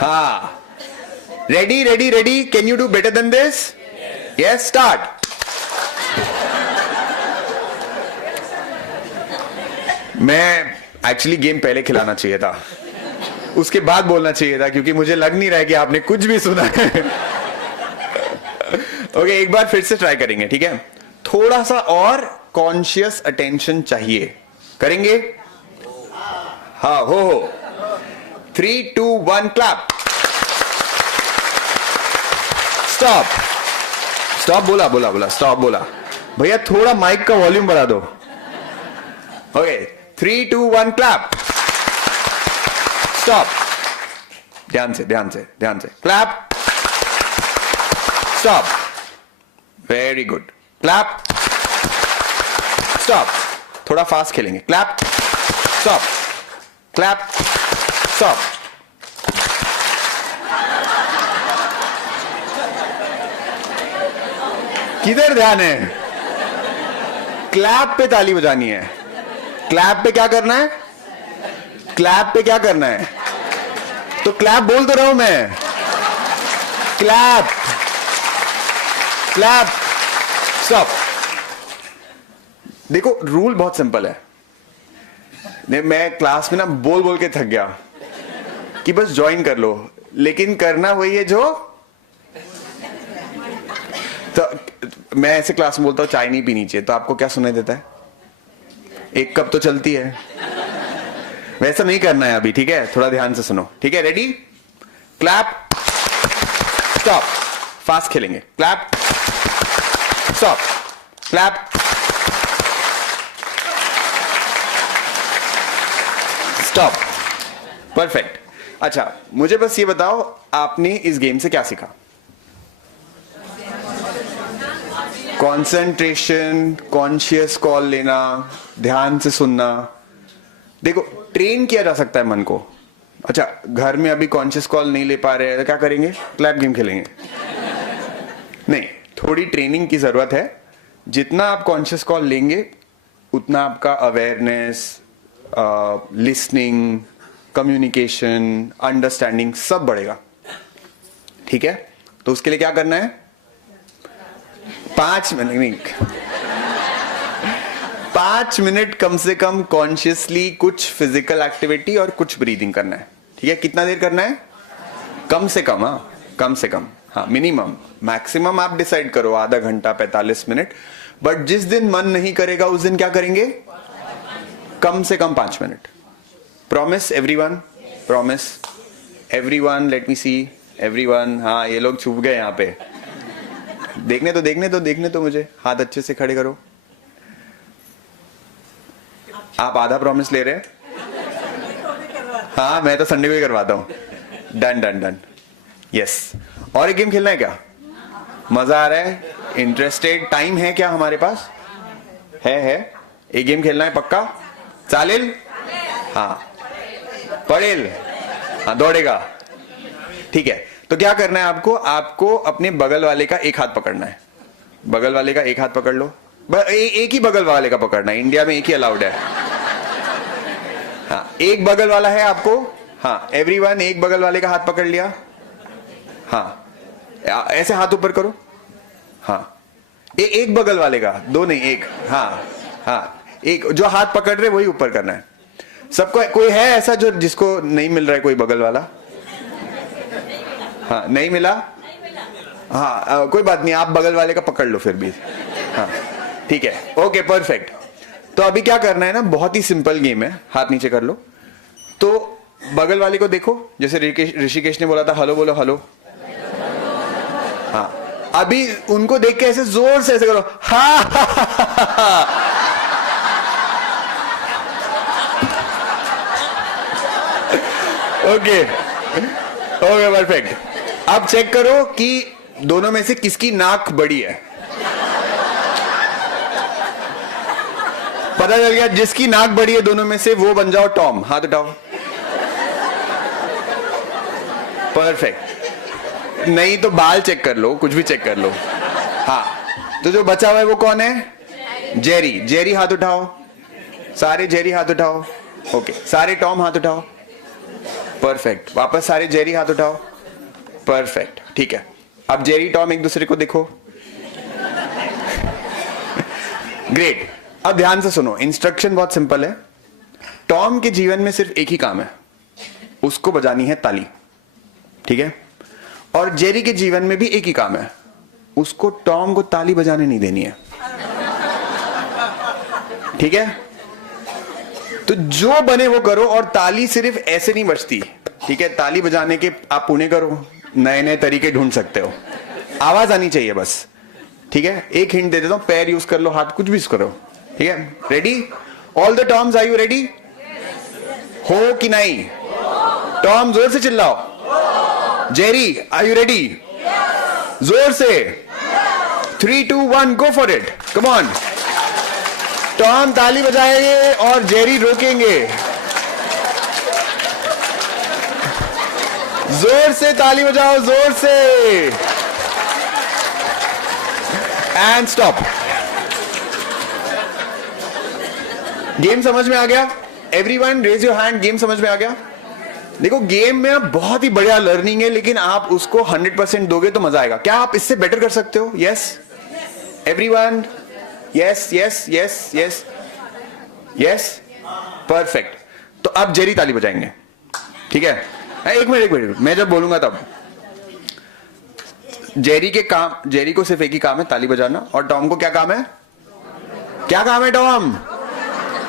हाँ, ready. Can you do better than this? Yes, start. मैं एक्चुअली गेम पहले खिलाना चाहिए था, उसके बाद बोलना चाहिए था, क्योंकि मुझे लग नहीं रहा है कि आपने कुछ भी सुना है. ओके, एक बार फिर से ट्राई करेंगे. ठीक है? थोड़ा सा और कॉन्शियस अटेंशन चाहिए. करेंगे? हाँ, हो. 3, 2, 1 क्लैप. स्टॉप बोला. स्टॉप बोला. भैया थोड़ा माइक का वॉल्यूम बढ़ा दो. Okay, 3, 2, 1 clap. स्टॉप. ध्यान से. Clap. Stop. Very good. Clap. Stop. थोड़ा फास्ट खेलेंगे. क्लैप. स्टॉप. क्लैप. स्टॉप. किधर ध्यान है? क्लैप पे ताली बजानी है. क्लैप पे क्या करना है? तो क्लैप बोल तो रहा हूं मैं. क्लैप. स्टॉप. देखो, रूल बहुत सिंपल है. मैं क्लास में ना बोल के थक गया कि बस ज्वाइन कर लो, लेकिन करना वही है जो. तो मैं ऐसे क्लास में बोलता हूँ चाय नहीं पीनी चाहिए, तो आपको क्या सुनाई देता है? 1 कप तो चलती है. वैसा नहीं करना है अभी. ठीक है? थोड़ा ध्यान से सुनो. ठीक है? रेडी? क्लैप. स्टॉप. फास्ट खेलेंगे. Clap. Stop. Clap. Stop. Perfect. अच्छा, मुझे बस ये बताओ, आपने इस गेम से क्या सीखा? कंसंट्रेशन, कॉन्शियस कॉल लेना, ध्यान से सुनना। देखो ट्रेन किया जा सकता है मन को। अच्छा घर में अभी कॉन्शियस कॉल नहीं ले पा रहे हैं तो क्या करेंगे? क्लैप गेम खेलेंगे? नहीं, थोड़ी ट्रेनिंग की जरूरत है। जितना आप कॉन्शियस कॉल लेंगे उतना आपका अवेयरनेस, लिसनिंग, कम्युनिकेशन, अंडरस्टैंडिंग सब बढ़ेगा। ठीक है, तो उसके लिए क्या करना है? 5 मिनट कम से कम कॉन्शियसली कुछ फिजिकल एक्टिविटी और कुछ ब्रीदिंग करना है। ठीक है, कितना देर करना है? कम से कम, हाँ कम से कम, हाँ मिनिमम। मैक्सिमम आप डिसाइड करो, आधा घंटा 45 मिनट। बट जिस दिन मन नहीं करेगा उस दिन क्या करेंगे? कम से कम 5 minute. Promise everyone? Promise everyone? Let me see everyone. हाँ ये लोग छुप गए यहाँ पे। देखने तो मुझे हाथ अच्छे से खड़े करो। आप आधा प्रॉमिस ले रहे हैं? हाँ मैं तो संडे को ही करवाता हूं। Done done done, yes. और एक गेम खेलना है क्या? मजा आ रहा है? इंटरेस्टेड? टाइम है क्या हमारे पास? है। एक गेम खेलना है पक्का? चालेल? हाँ पड़ेल? हाँ दौड़ेगा? ठीक है, तो क्या करना है आपको? आपको अपने बगल वाले का एक हाथ पकड़ना है। बगल वाले का एक हाथ पकड़ लो। एक ही बगल वाले का पकड़ना है, इंडिया में एक ही अलाउड है। हाँ एक बगल वाला है आपको। हाँ एवरीवन एक बगल वाले का हाथ पकड़ लिया। हाँ ऐसे हाथ ऊपर करो। हाँ एक बगल वाले का, दो नहीं एक। हाँ एक जो हाथ पकड़ रहे वही ऊपर करना है सबको। कोई है ऐसा जो जिसको नहीं मिल रहा है कोई बगल वाला? हाँ नहीं मिला? हाँ कोई बात नहीं, आप बगल वाले का पकड़ लो फिर भी। हाँ ठीक है, ओके परफेक्ट। तो अभी क्या करना है ना, बहुत ही सिंपल गेम है। हाथ नीचे कर लो। तो बगल वाले को देखो, जैसे ऋषिकेश ने बोला था हेलो बोलो हेलो। हाँ अभी उनको देख के ऐसे जोर से ऐसे करो हा। Okay perfect. अब चेक करो कि दोनों में से किसकी नाक बड़ी है। पता चल गया जिसकी नाक बड़ी है दोनों में से वो बन जाओ टॉम। हाथ उठाओ। परफेक्ट। नहीं तो बाल चेक कर लो, कुछ भी चेक कर लो। हाँ तो जो बचा हुआ है वो कौन है? जेरी। जेरी हाथ उठाओ। सारे जेरी हाथ उठाओ। ओके सारे टॉम हाथ उठाओ। परफेक्ट। वापस सारे जेरी हाथ उठाओ। परफेक्ट ठीक है। अब जेरी टॉम एक दूसरे को देखो। ग्रेट। अब ध्यान से सुनो, इंस्ट्रक्शन बहुत सिंपल है। टॉम के जीवन में सिर्फ एक ही काम है, उसको बजानी है ताली। ठीक है, और जेरी के जीवन में भी एक ही काम है, उसको टॉम को ताली बजाने नहीं देनी है। ठीक है, तो जो बने वो करो। और ताली सिर्फ ऐसे नहीं बजती। ठीक है, ताली बजाने के आप पुणे करो, नए नए तरीके ढूंढ सकते हो। आवाज आनी चाहिए बस। ठीक है, एक हिंट दे देता हूं, पैर यूज कर लो, हाथ कुछ भी यूज करो। ठीक है, ready? All the Toms are you ready? हो कि नहीं? टॉम जोर से चिल्लाओ। Jerry are you ready? जोर से। 3 2 1 go for it, come on. Tom ताली बजाएंगे और जेरी रोकेंगे। जोर से ताली बजाओ, जोर से। And stop. गेम समझ में आ गया? Everyone raise your hand. Game समझ में आ गया? देखो गेम में बहुत ही बढ़िया लर्निंग है, लेकिन आप उसको 100% दोगे तो मजा आएगा। क्या आप इससे बेटर कर सकते हो? Yes everyone? Yes yes yes yes yes, perfect. तो अब जेरी ताली बजाएंगे। ठीक है, एक मिनट, मैं जब बोलूंगा तब। जेरी को सिर्फ एक ही काम है, ताली बजाना। और टॉम को क्या काम है? क्या काम है टॉम?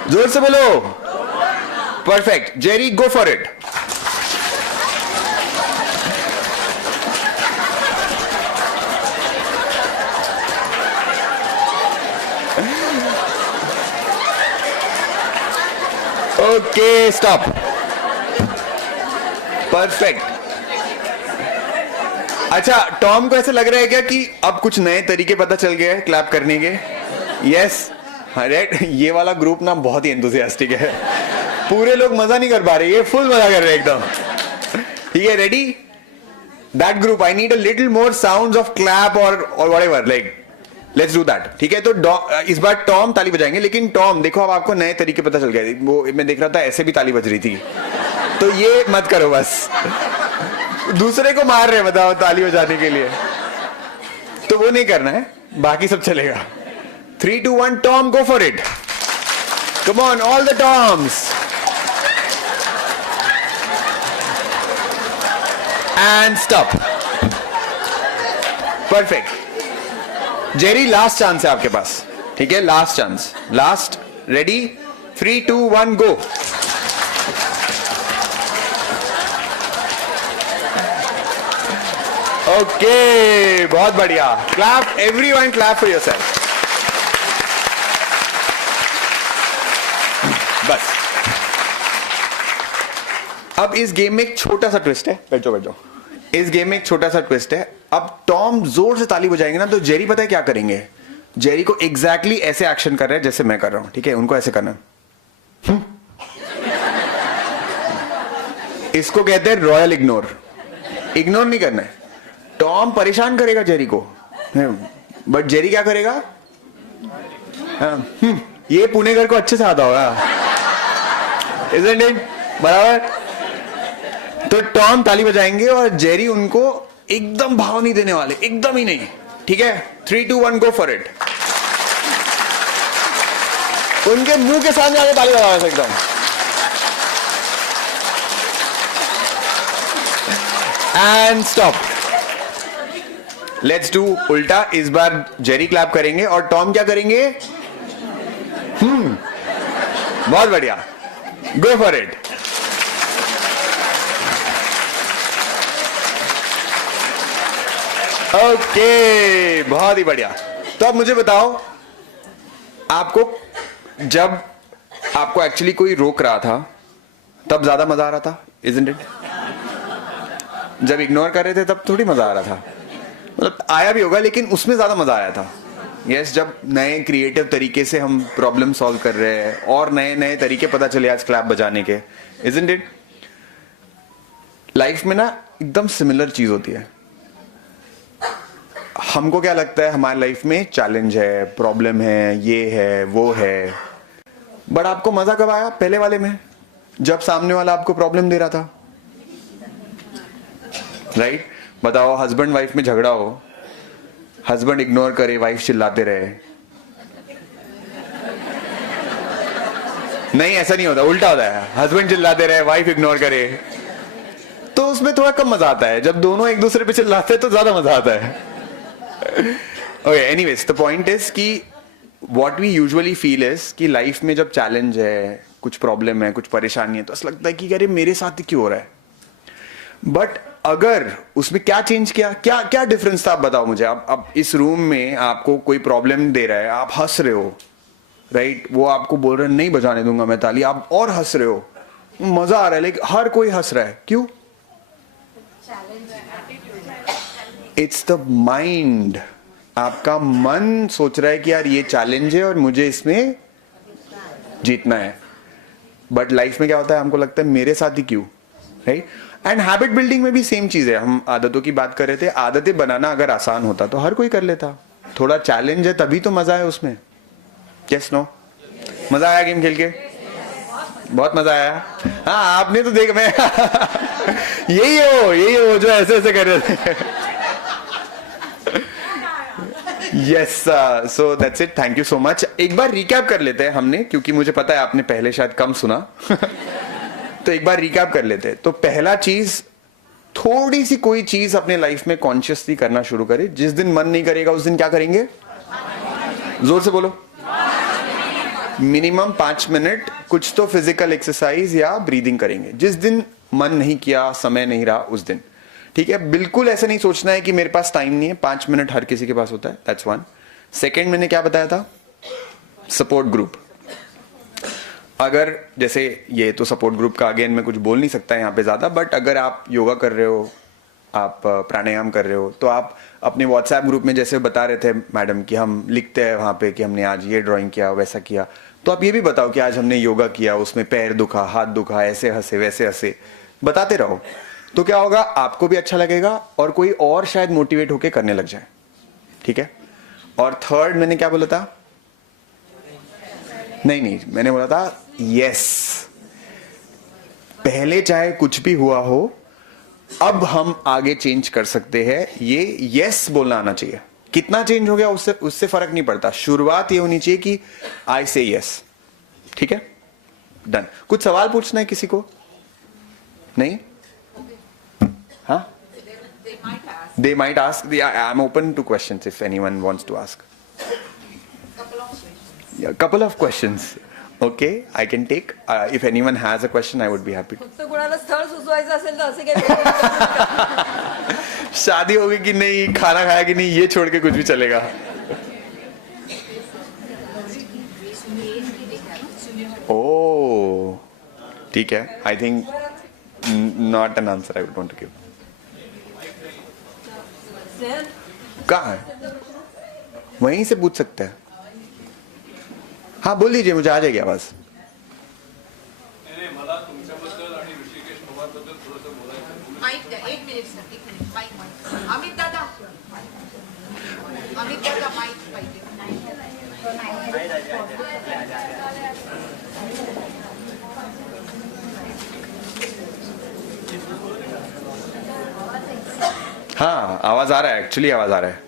जोर से बोलो। Perfect. Jerry go for it. Okay stop. Perfect. अच्छा, टॉम को ऐसा लग रहा है क्या कि अब कुछ नए तरीके पता चल गए क्लैप करने के? Yes, right. ये वाला ग्रुप ना बहुत ही एंथुसियास्टिक है, पूरे लोग मजा नहीं कर पा रहे, ये फुल मजा कर रहे हैं एकदम। ठीक है, ready? That group, I need a little more sounds of clap और whatever, like let's do that. ठीक है, तो इस बार टॉम ताली बजाएंगे, लेकिन टॉम देखो अब आपको नए तरीके पता चल गए। वो मैं देख रहा था ऐसे भी ताली बज रही थी, तो ये मत करो बस। दूसरे को मार रहे बताओ ताली बजाने के लिए, तो वो नहीं करना है, बाकी सब चलेगा। 3, 2, 1, Tom, go for it. Come on all the Tom's. And stop. Perfect. Jerry, last chance है आपके पास। ठीक है, लास्ट चांस, लास्ट। रेडी? 3, 2, 1, गो। ओके, बहुत बढ़िया। Clap, everyone clap for yourself. बस। अब इस गेम में एक छोटा सा ट्विस्ट है, बैठो बैठो। इस गेम में एक छोटा सा ट्विस्ट है। अब टॉम जोर से ताली बजाएंगे ना, तो जेरी पता है क्या करेंगे? जेरी को एग्जैक्टली ऐसे एक्शन कर रहे हैं जैसे मैं कर रहा हूं। ठीक है, उनको ऐसे करना है। इसको कहते हैं रॉयल इग्नोर। इग्नोर नहीं करना है। टॉम परेशान करेगा जेरी को, बट जेरी क्या करेगा? ये पुणेकर को अच्छे से आता होगा, isn't it? बराबर। तो टॉम ताली बजाएंगे और जेरी उनको एकदम भाव नहीं देने वाले, एकदम ही नहीं। ठीक है, 3, 2, 1, गो फॉर इट। उनके मुंह के सामने आगे ताली बजा एकदम। And stop. लेट्स डू उल्टा। इस बार जेरी क्लैप करेंगे और टॉम क्या करेंगे? बहुत बढ़िया, गो फॉर इट। ओके, बहुत ही बढ़िया। तो अब मुझे बताओ, आपको जब आपको एक्चुअली कोई रोक रहा था तब ज्यादा मजा आ रहा था, isn't it? जब इग्नोर कर रहे थे तब थोड़ी मजा आ रहा था, मतलब आया भी होगा लेकिन उसमें ज्यादा मजा आया था। यस, जब नए क्रिएटिव तरीके से हम प्रॉब्लम सॉल्व कर रहे हैं और नए नए तरीके पता चले आज क्लैप बजाने के, isn't it? लाइफ में ना एकदम सिमिलर चीज होती है। हमको क्या लगता है हमारी लाइफ में चैलेंज है, प्रॉब्लम है, ये है, वो है, बट आपको मजा कब आया? पहले वाले में, जब सामने वाला आपको प्रॉब्लम दे रहा था, राइट? बताओ, हस्बैंड वाइफ में झगड़ा हो, हस्बैंड इग्नोर करे, वाइफ चिल्लाते रहे। नहीं, ऐसा नहीं होता, उल्टा होता है। हस्बैंड चिल्लाते रहे, वाइफ इग्नोर करे, तो उसमें थोड़ा कम मजा आता है। जब दोनों एक दूसरे पे चिल्लाते हैं तो ज्यादा मजा आता है। Okay, anyways, the point is कि what we usually feel is कि लाइफ में जब चैलेंज है, कुछ प्रॉब्लम है, कुछ परेशानी है, तो ऐसा लगता है कि अरे मेरे साथ ही क्यों हो रहा है। बट अगर उसमें क्या चेंज किया, क्या क्या डिफरेंस था, आप बताओ मुझे। अब इस रूम में आपको कोई प्रॉब्लम दे रहा है, आप हंस रहे हो, राइट? वो आपको बोल रहे हैं नहीं बजाने दूंगा मैं ताली, आप और हंस रहे हो, मजा आ रहा है, लेकिन हर कोई हंस रहा है, क्यों? It's the mind. आपका मन सोच रहा है कि यार ये चैलेंज है और मुझे इसमें जीतना है। बट लाइफ में क्या होता है, हमको लगता है मेरे साथ ही क्यों, राइट? एंड हैबिट बिल्डिंग में भी सेम चीज है। हम आदतों की बात कर रहे थे, आदतें बनाना अगर आसान होता तो हर कोई कर लेता। थोड़ा चैलेंज है तभी तो मजा है उसमें। Yes, no? मजा आया गेम खेल के? बहुत मजा आया। हाँ, आपने तो देख, मैं यही हो जो ऐसे ऐसे कर रहे थे। Yes, so that's it, thank you so much. एक बार रिकैप कर लेते हैं हमने, क्योंकि मुझे पता है आपने पहले शायद कम सुना। तो एक बार रिकैप कर लेते हैं। तो पहला चीज, थोड़ी सी कोई चीज अपने लाइफ में कॉन्शियसली करना शुरू करें। जिस दिन मन नहीं करेगा उस दिन क्या करेंगे? जोर से बोलो। मिनिमम 5 मिनट कुछ तो फिजिकल एक्सरसाइज या ब्रीदिंग करेंगे। जिस दिन मन नहीं किया, समय नहीं रहा, उस दिन, ठीक है? बिल्कुल ऐसा नहीं सोचना है कि मेरे पास टाइम नहीं है। 5 मिनट हर किसी के पास होता है, दैट्स वन। सेकेंड, मैंने क्या बताया था? Support group. अगर जैसे ये तो सपोर्ट ग्रुप का अगेन मैं कुछ बोल नहीं सकता यहाँ पे ज्यादा, बट अगर आप योगा कर रहे हो, आप प्राणायाम कर रहे हो, तो आप अपने व्हाट्सएप ग्रुप में जैसे बता रहे थे मैडम कि हम लिखते हैं वहाँ पे कि हमने आज ये ड्राइंग किया, वैसा किया, तो आप ये भी बताओ कि आज हमने योगा किया, उसमें पैर दुखा, हाथ दुखा, ऐसे हंसे वैसे हंसे, बताते रहो। तो क्या होगा, आपको भी अच्छा लगेगा और कोई और शायद मोटिवेट होके करने लग जाए। ठीक है। और थर्ड मैंने क्या बोला था? नहीं, मैंने बोला था यस। पहले चाहे कुछ भी हुआ हो, अब हम आगे चेंज कर सकते हैं, ये यस बोलना आना चाहिए। कितना चेंज हो गया उससे फर्क नहीं पड़ता, शुरुआत ये होनी चाहिए कि आई से यस। ठीक है, डन। कुछ सवाल पूछना है किसी को? नहीं? हाँ, they might ask. I'm open to questions if anyone wants to ask. Yeah, couple of questions. Okay, I can take. If anyone has a question, I would be happy to. फक्त कोणाला स्थळ सुचवायचं असेल तर असे काही शादी होगी कि नहीं, खाना खाया कि नहीं, ये छोड़ के कुछ भी चलेगा। Oh, ठीक है। I think not an answer I would want to give. कहाँ है? वहीं से पूछ सकते हैं। हाँ, बोल दीजिए, मुझे आ जाएगी आवाज। मला तुमच्याबद्दल आणि ऋषिकेश पवारबद्दल थोडंसं बोलायचं. माईक द्या, एक मिनिट सर, एक मिनिट. माईक. अमित दादा, माईक पाहिजे. हाँ, आवाज आ रहा है, एक्चुअली आवाज आ रहा है।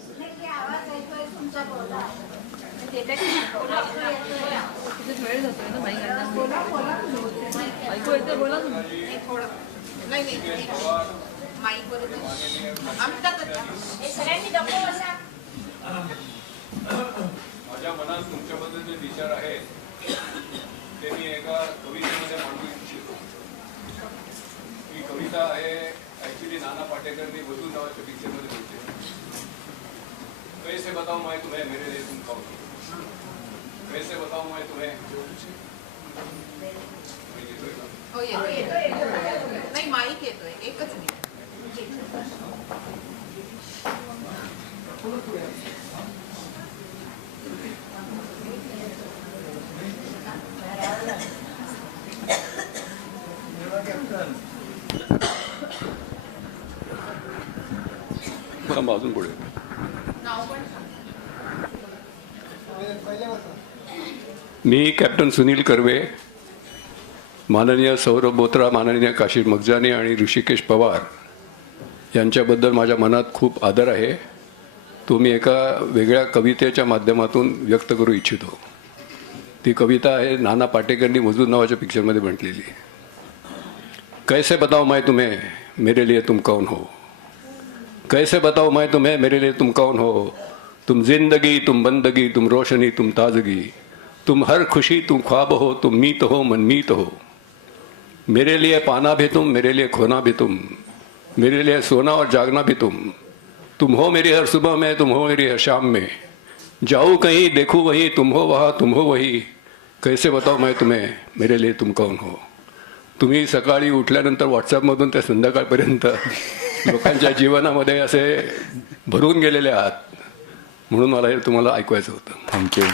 ऐकू येते, बोला ना. नाही माईक बरोबर. अमित दादा, माझ्या मनात तुमच्याबद्दल जे विचार आहेत ते मी एका कवितेमध्ये मांडू इच्छितो. ही कविता आहे ऍक्च्युली नाना पाटेकरनी वधू नावाच्या पिक्चरमध्ये बोलते. कैसे बताऊं मैं तुम्हें मेरे लिए तुम कौन हो, कैसे बताऊं मैं तुम्हें. हो येतोय. नाही माईक येतोय, एकच मिनिट. अजून पुढे. नाव पण मी कॅप्टन सुनील कर्वे, माननीय सौरभ बोत्रा, माननीय काशीर मगजानी आणि ऋषिकेश पवार यांच्याबद्दल माझ्या मनात खूप आदर आहे. तो मी एका वेगळ्या कवितेच्या माध्यमातून व्यक्त करू इच्छितो. ती कविता आहे नाना पाटेकरनी मजूर नावाच्या पिक्चरमध्ये म्हटलेली. कैसे बताऊं मैं तुम्हें मेरे लिए तुम कौन हो, कैसे बताऊं मैं तुम्हें मेरे लिए तुम कौन हो. तुम जिंदगी, तुम बंदगी, तुम रोशनी, तुम ताजगी, तुम हर खुशी, तुम ख्वाब हो, तुम मीत हो, मनमीत हो. मेरे लिए पाना भी तुम, मेरे लिए खोना भी तुम, मेरे लिए सोना और जागना भी तुम हो मेरी हर सुबह में, तुम हो मेरी हर शाम में. जाऊँ कहीं देखूँ वहीं, तुम हो वहाँ, तुम हो वही. कैसे बताऊं मैं तुम्हें मेरे लिए तुम कौन हो. तुम्ही सकाळी उठल्यानंतर व्हॉट्सॲपमधून ते संध्याकाळपर्यंत लोकांच्या जीवनामध्ये असे भरून गेलेले आहात, म्हणून मला हे तुम्हाला ऐकवायचं होतं. थँक्यू.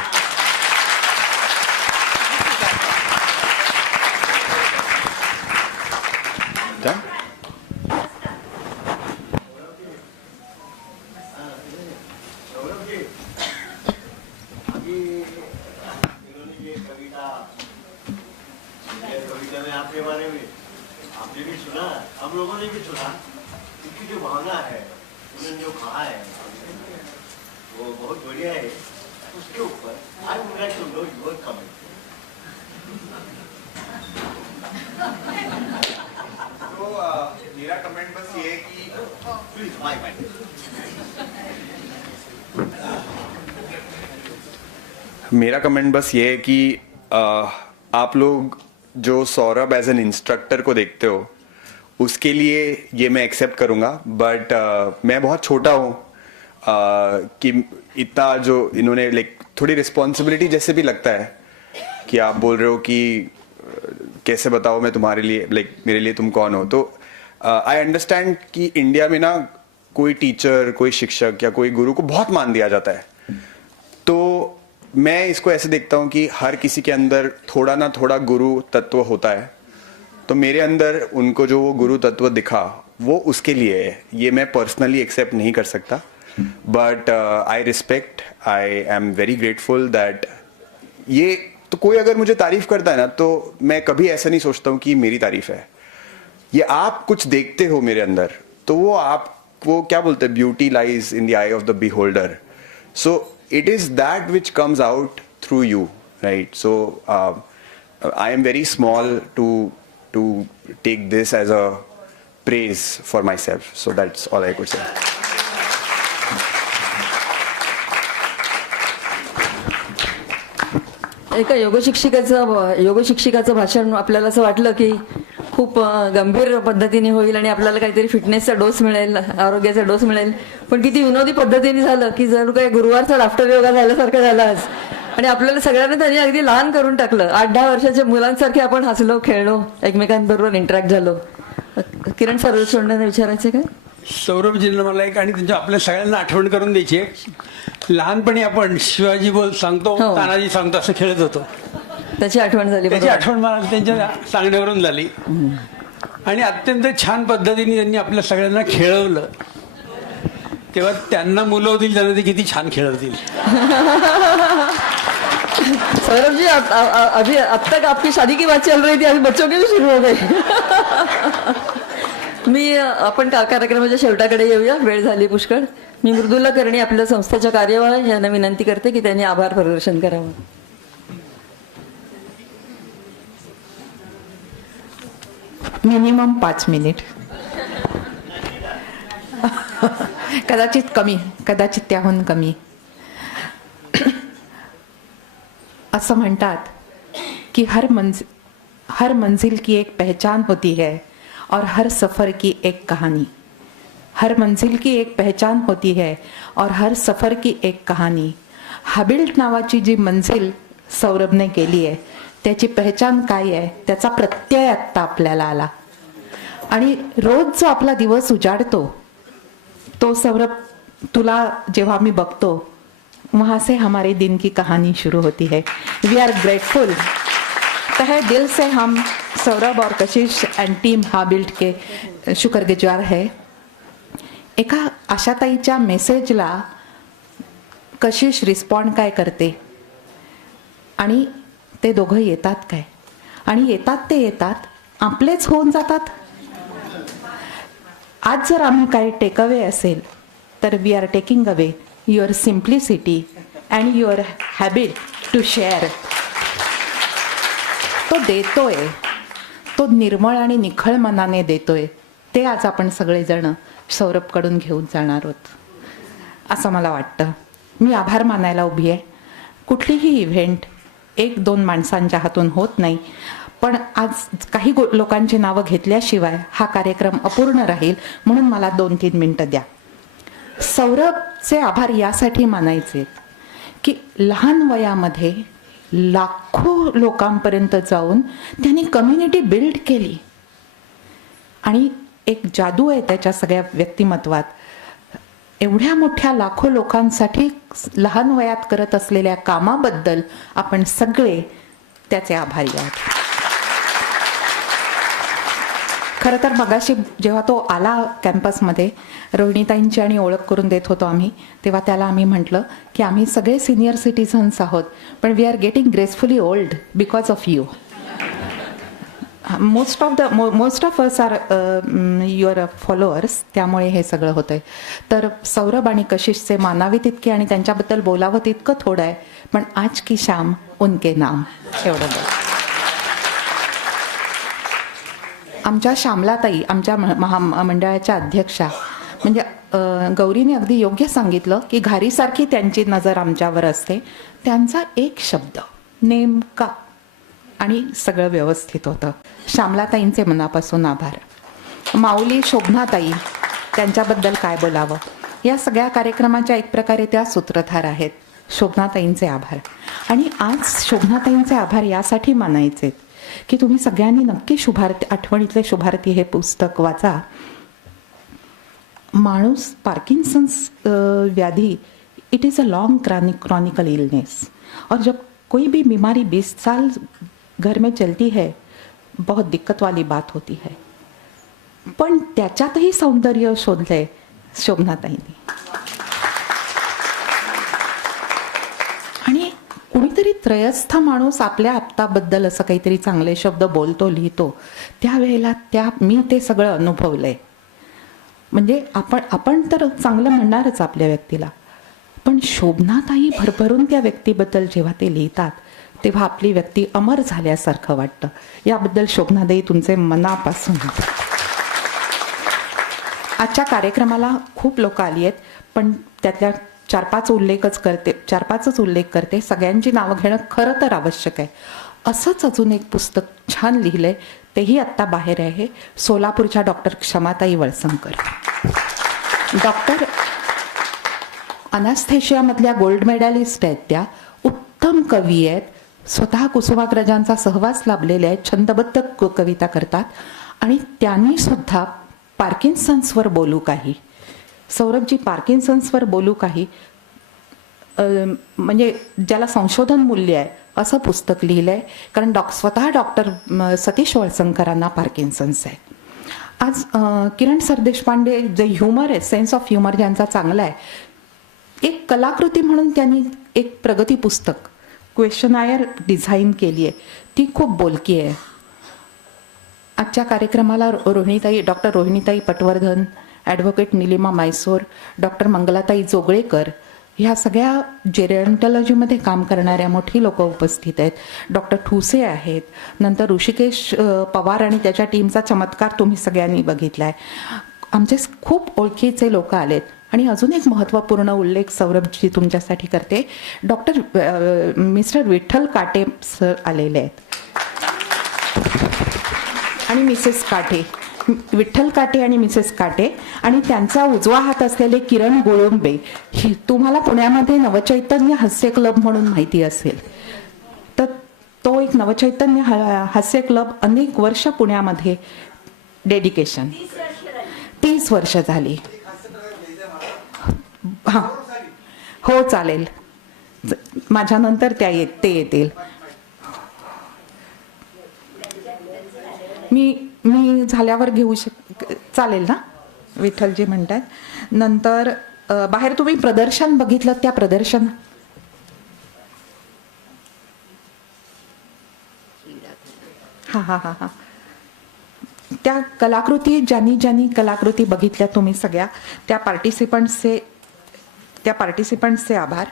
कविता में आपके बारे में आपने भी सुना, हम लोगों ने भी सुना. उनकी जो भावना है, उन्होंने जो कहा है वो बहुत बढ़िया है. उसके ऊपर I would like to know your comment. तो मेरा कमेंट बस ये है कि प्लीज माइक. मेरा कमेंट बस ये है कि आप लोग जो सौरभ एज एन इंस्ट्रक्टर को देखते हो, उसके लिए ये मैं एक्सेप्ट करूँगा. बट मैं बहुत छोटा हूँ कि इतना जो इन्होंने लाइक थोड़ी रिस्पॉन्सिबिलिटी जैसे भी लगता है कि आप बोल रहे हो कि कैसे बताओ मैं तुम्हारे लिए, लाइक मेरे लिए तुम कौन हो. तो आई अंडरस्टैंड कि इंडिया में ना कोई टीचर, कोई शिक्षक या कोई गुरु को बहुत मान दिया जाता है, तो मैं इसको ऐसे देखता हूँ कि हर किसी के अंदर थोड़ा ना थोड़ा गुरु तत्व होता है। तो मेरे अंदर उनको जो वो गुरु तत्व दिखा वो उसके लिए है, ये मैं पर्सनली एक्सेप्ट नहीं कर सकता, but I respect, I am very grateful that ये, तो कोई अगर मुझे तारीफ करता है ना तो मैं कभी ऐसा नहीं सोचता हूँ कि मेरी तारीफ है, ये आप कुछ देखते हो मेरे अंदर, तो वो क्या बोलते हैं, beauty lies in the I of the beholder, so it is that which comes out through you, right? So I am very small to take this as a praise for myself, so that's all I could say. एका योगशिक्षिकाचं भाषण आपल्याला असं वाटलं की खूप गंभीर पद्धतीने होईल आणि आपल्याला काहीतरी फिटनेसचा डोस मिळेल, आरोग्याचा डोस मिळेल, पण किती विनोदी पद्धतीने झालं की जर काही गुरुवारचा लाफ्टर योगा झाल्यासारखं झालं आज. आणि आपल्याला सगळ्यांना त्यांनी अगदी लहान करून टाकलं. 8-10 वर्षाच्या मुलांसारखे आपण हसलो, खेळलो, एकमेकांबरोबर इंटरॅक्ट झालो. किरण सर सोडण्याने विचारायचे काय? सौरभजींना मला एक आणि त्यांच्या आपल्या सगळ्यांना आठवण करून द्यायची आहे. लहानपणी आपण शिवाजी बोल सांगतो, हो. तानाजी सांगतो असं खेळत होतो. त्याची आठवण झाली. त्याची बरोबर. आठवण मला त्यांच्या सांगण्यावरून झाली आणि अत्यंत छान पद्धतीने त्यांनी आपल्या सगळ्यांना खेळवलं. तेव्हा त्यांना मुलं होतील, त्यांना ते किती छान खेळवतील. सौरभ जी, अभी अब तक आपकी शादी की बात चल रही थी, अभी बच्चों की भी शुरू हो गई. आपण कार्यक्रमाच्या शेवटाकडे येऊया, वेळ झाली पुष्कळ. मी मृदुला कर्णी आपल्या संस्थेच्या कार्यवाह यांना विनंती करते की त्यांनी आभार प्रदर्शन करावं. मिनिमम 5 मिनिट, कदाचित कमी, कदाचित त्याहून कमी. असं म्हणतात की हर मंजिल की एक पहचान होती है और हर सफ़र की एक कहानी. हर मंजिल की एक पहचान होती है और हर सफ़र की एक कहानी. हॅबिल्ट नावाची जी मंजिल सौरभने केली आहे त्याची पहचान काय आहे, त्याचा प्रत्यय आत्ता आपल्याला आला. आणि रोज जो आपला दिवस उजाडतो तो सौरभ, तुला जेव्हा मी बघतो वहाँ से हमारे दिन की कहानी शुरू होती है. वी आर ग्रेटफुल, तहे दिल से हम सौरभ और कशिश एंड टीम हॅबिल्ट के शुक्रगुजार है. एका आशाताईच्या मेसेजला कशिश रिस्पॉन्ड काय करते आणि ते दोघं येतात काय, आणि येतात आपलेच होऊन जातात. आज जर आम्ही काही टेक अवे असेल तर we are taking away your simplicity and your habit to share. तो देतोय, तो निर्मळ आणि निखळ मनाने देतोय, ते आज आपण सगळेजण सौरभकडून घेऊन जाणार आहोत असं मला वाटतं. मी आभार मानायला उभी आहे. कुठलीही इव्हेंट 1-2 माणसांच्या हातून होत नाही, पण आज काही लोकांची नावं घेतल्याशिवाय हा कार्यक्रम अपूर्ण राहील, म्हणून मला 2-3 मिनिटं द्या. सौरभचे आभार यासाठी मानायचे की लहान वयामध्ये लाखो लोकांपर्यंत जाऊन त्यांनी कम्युनिटी बिल्ड केली आणि एक जादू आहे त्याच्या सगळ्या व्यक्तिमत्वात. एवढ्या मोठ्या लाखो लोकांसाठी लहान वयात करत असलेल्या कामाबद्दल आपण सगळे त्याचे आभारी आहोत. खरं तर मगाशी जेव्हा तो आला कॅम्पसमध्ये, रोहिणीताईंची आणि ओळख करून देत होतो आम्ही, तेव्हा त्याला आम्ही म्हटलं की आम्ही सगळे सिनियर सिटीझन्स आहोत, पण we are getting gracefully old because of you. Most of us are your followers, त्यामुळे हे सगळं होतंय. तर सौरभ आणि कशिशचे मानावे तितके आणि त्यांच्याबद्दल बोलावं तितकं थोडं आहे, पण आज की शाम उनके नाम, एवढं बोल. आमच्या श्यामलाताई, आमच्या महामंडळाच्या अध्यक्षा, म्हणजे गौरीने अगदी योग्य सांगितलं की घारीसारखी त्यांची नजर आमच्यावर असते. त्यांचा एक शब्द नेमका आणि सगळं व्यवस्थित होतं. श्यामलाताईंचे मनापासून आभार. माऊली शोभनाताई, त्यांच्याबद्दल काय बोलावं, या सगळ्या कार्यक्रमाच्या एक प्रकारे त्या सूत्रधार आहेत. शोभनाताईंचे आभार. आणि आज शोभनाताईंचे आभार यासाठी मानायचे की तुम्ही सगळ्यांनी नक्की शुभारती, आठवणीतले शुभारती हे पुस्तक वाचा. माणूस पार्किन्सन्स व्याधि, it is a long Chronicle illness, और जब कोई भी बीमारी 20 साल घर में चलती है, बहुत दिक्कत वाली बात होती है. पण त्याच्यातही सौंदर्य शोधलंय शोभनाताईंनी. आणि कुणीतरी त्रयस्थ माणूस आपल्या आप्ताबद्दल असं काहीतरी चांगले शब्द बोलतो, लिहितो, त्यावेळेला मी ते सगळं अनुभवलंय. म्हणजे आपण तर चांगलं म्हणणारच आपल्या व्यक्तीला, पण शोभनाताई भरभरून त्या व्यक्तीबद्दल जेव्हा ते लिहितात तेव्हा आपली व्यक्ती अमर झाल्यासारखं वाटतं. याबद्दल शोभनाताई तुमचे मनापासून. आजच्या कार्यक्रमाला खूप लोक आली आहेत, पण त्यातल्या 4-5च उल्लेख करते. सगळ्यांची नावं घेणं खरं तर आवश्यक आहे. असंच अजून एक पुस्तक छान लिहिलंय, तेही आत्ता बाहेर आहे. सोलापूरच्या doctor क्षमाताई Walsankar, doctor अनास्थेशियामधल्या gold medallist आहेत. त्या उत्तम कवी आहेत, स्वतः कुसुमाग्रजांचा सहवास लाभलेले आहेत, छंदबद्ध कविता करतात. आणि त्यांनी सुद्धा पार्किन्सन्सवर बोलू काही, सौरभजी पार्किन्सन्सवर बोलू काही, म्हणजे ज्याला संशोधन मूल्य आहे असं पुस्तक लिहिलंय. कारण स्वतः डॉक्टर सतीश वळसंकरांना पार्किन्सन्स आहे. आज किरण सरदेशपांडे, जे ह्युमर आहे, सेन्स ऑफ ह्युमर ज्यांचा चांगला आहे, एक कलाकृती म्हणून त्यांनी एक प्रगती पुस्तक क्वेश्चनायर डिझाईन केली आहे. ती खूप बोलकी आहे. आजच्या कार्यक्रमाला डॉक्टर रोहिणीताई पटवर्धन, ॲडव्होकेट निलिमा मैसोर, डॉक्टर मंगलाताई जोगळेकर, ह्या सगळ्या जेरंटॉलॉजीमध्ये काम करणाऱ्या मोठी लोक उपस्थित आहेत. डॉक्टर ठुसे आहेत. नंतर ऋषिकेश पवार आणि त्याच्या टीमचा चमत्कार तुम्ही सगळ्यांनी बघितला आहे. आमचे खूप ओळखीचे लोक आलेत. आणि अजून एक महत्त्वपूर्ण उल्लेख सौरभजी तुमच्यासाठी करते. मिस्टर विठ्ठल काटे सर आलेले आहेत आणि मिसेस काटे, विठ्ठल काटे आणि मिसेस काटे, आणि त्यांचा उजवा हात असलेले किरण गोळंबे. तुम्हाला पुण्यामध्ये नवचैतन्य हास्य क्लब म्हणून माहिती असेल, तर तो एक नवचैतन्य हास्य क्लब अनेक वर्ष पुण्यामध्ये डेडिकेशन 30 वर्ष झाली. हां, हो चालेल, माझ्यानंतर ते येतील. मी झाल्यावर घेऊ चालेल ना, विठ्ठलजी म्हणतात. नंतर बाहेर तुम्ही प्रदर्शन बघितलं, त्या प्रदर्शन हा त्या कलाकृती, ज्यांनी कलाकृती बघितल्या तुम्ही सगळ्या, त्या पार्टिसिपंट्सचे आभार.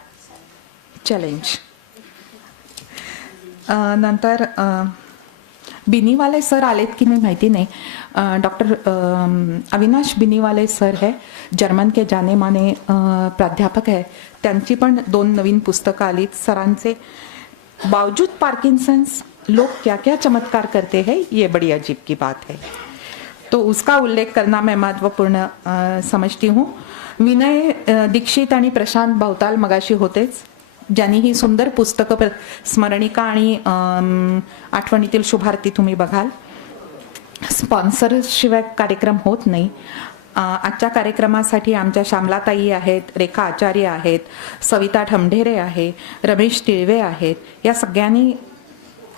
चॅलेंज. नंतर बिनीवाले सर आलेत की नाही माहिती नाही. डॉक्टर अविनाश बिनीवाले सर है, जर्मन के जाने माने प्राध्यापक है. त्यांची पण 2 नवीन पुस्तकं आलीत. सरांचे बावजूद पार्किंसंस लोग क्या क्या चमत्कार करते हैं, ये बड़ी अजीब की बात है, तो उसका उल्लेख करना मैं महत्वपूर्ण समझती हूँ. विनय दीक्षित आणि प्रशांत भावताल मगाशी होतेच, ज्यांनी ही सुंदर पुस्तकं स्मरणिका आणि आठवणीतील शुभारती तुम्ही बघाल. स्पॉन्सरशिवाय कार्यक्रम होत नाही. आजच्या कार्यक्रमासाठी आमच्या श्यामलाताई आहेत, रेखा आचार्य आहेत, सविता ठमढेरे आहे, रमेश तिळवे आहेत. या सगळ्यांनी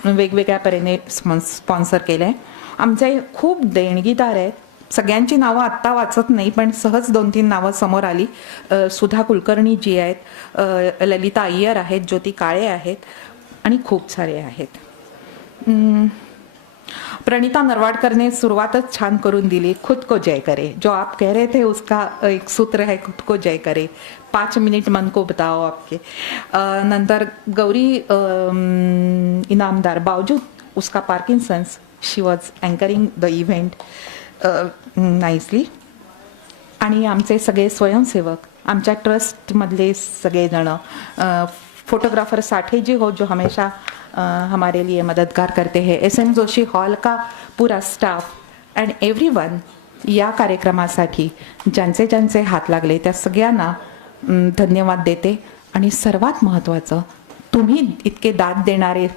वेगवेगळ्या परीने स्पॉन्सर केलं आहे. आमचे खूप देणगीदार आहेत. सगळ्यांची नावं आत्ता वाचत नाही, पण सहज 2-3 नावं समोर आली. सुधा कुलकर्णी जी आहेत, ललिता अय्यर आहेत, ज्योती काळे आहेत, आणि खूप सारे आहेत. प्रणिता नरवाडकर ने शुरुआतच छान करून दिली. खुद को जय करे, जो आप कह रहे थे उसका एक सूत्र है, खुद को जय करे. 5 मिनट मन को बताओ आपके. नंतर गौरी इनामदार, बावजूद उसका Parkinson's, she was anchoring the event nicely. आणि आमचे सगळे स्वयंसेवक, आमच्या ट्रस्टमधले सगळेजण, फोटोग्राफर साठे जी हो जो हमेशा हमारे लिए मददगार करते हैं, SM जोशी हॉल का पूरा स्टाफ एंड एवरीवन. या कार्यक्रमासाठी ज्यांचे ज्यांचे हात लागले त्या सगळ्यांना धन्यवाद देते. आणि सर्वात महत्त्वाचं, तुम्ही इतके दाद देणारे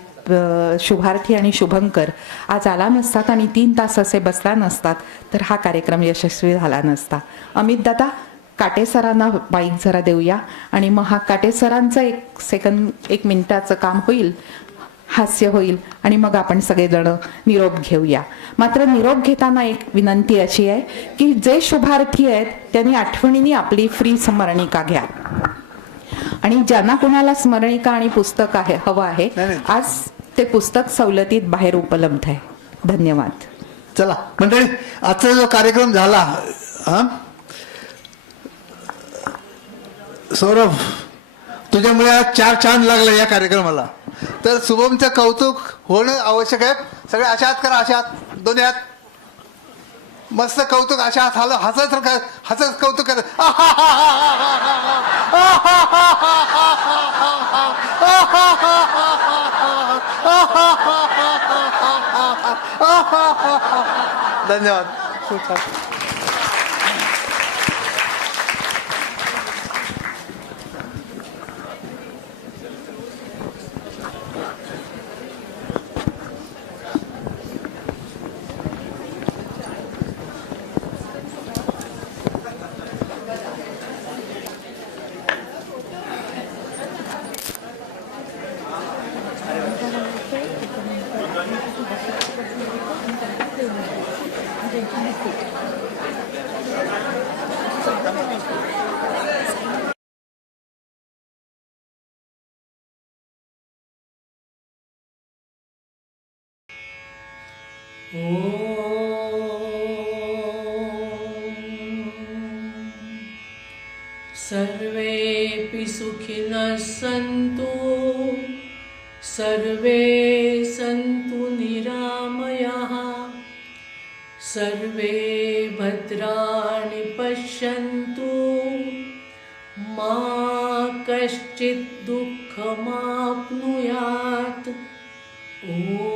शुभार्थी आणि शुभंकर आज आला नसतात आणि 3 तास असे बसला नसतात तर हा कार्यक्रम यशस्वी झाला नसता. अमित दादा, काटे सरांना माईक जरा देऊया आणि मग हा काटे सरांचं 1 मिनिटाचं काम होईल, हास्य होईल आणि मग आपण सगळेजण निरोप घेऊया. मात्र निरोप घेताना एक विनंती अशी आहे की जे शुभार्थी आहेत त्यांनी आठवणीने आपली फ्री स्मरणिका घ्या आणि ज्यांना कुणाला स्मरणिका आणि पुस्तक हवं आहे, आज ते पुस्तक सवलतीत बाहेर उपलब्ध आहे. धन्यवाद. चला मंडळी, आजचा जो कार्यक्रम झाला, सौरभ तुझ्यामुळे आज 4 चांद लागला या कार्यक्रमाला. तर शुभमचं कौतुक होणं आवश्यक आहे. सगळे अशा हात करा, अशा हात, दोन्ही हात, मस्त कौतुक, अशा हात हाल, हसत कौतुक कर. धन्यवाद. खूप छान. सर्वेऽपि सुखिनः सन्तु, सर्वे सन्तु निरामयाः, सर्वे भद्राणि पश्यन्तु, मा कश्चित् दुःखमाप्नुयात्. ॐ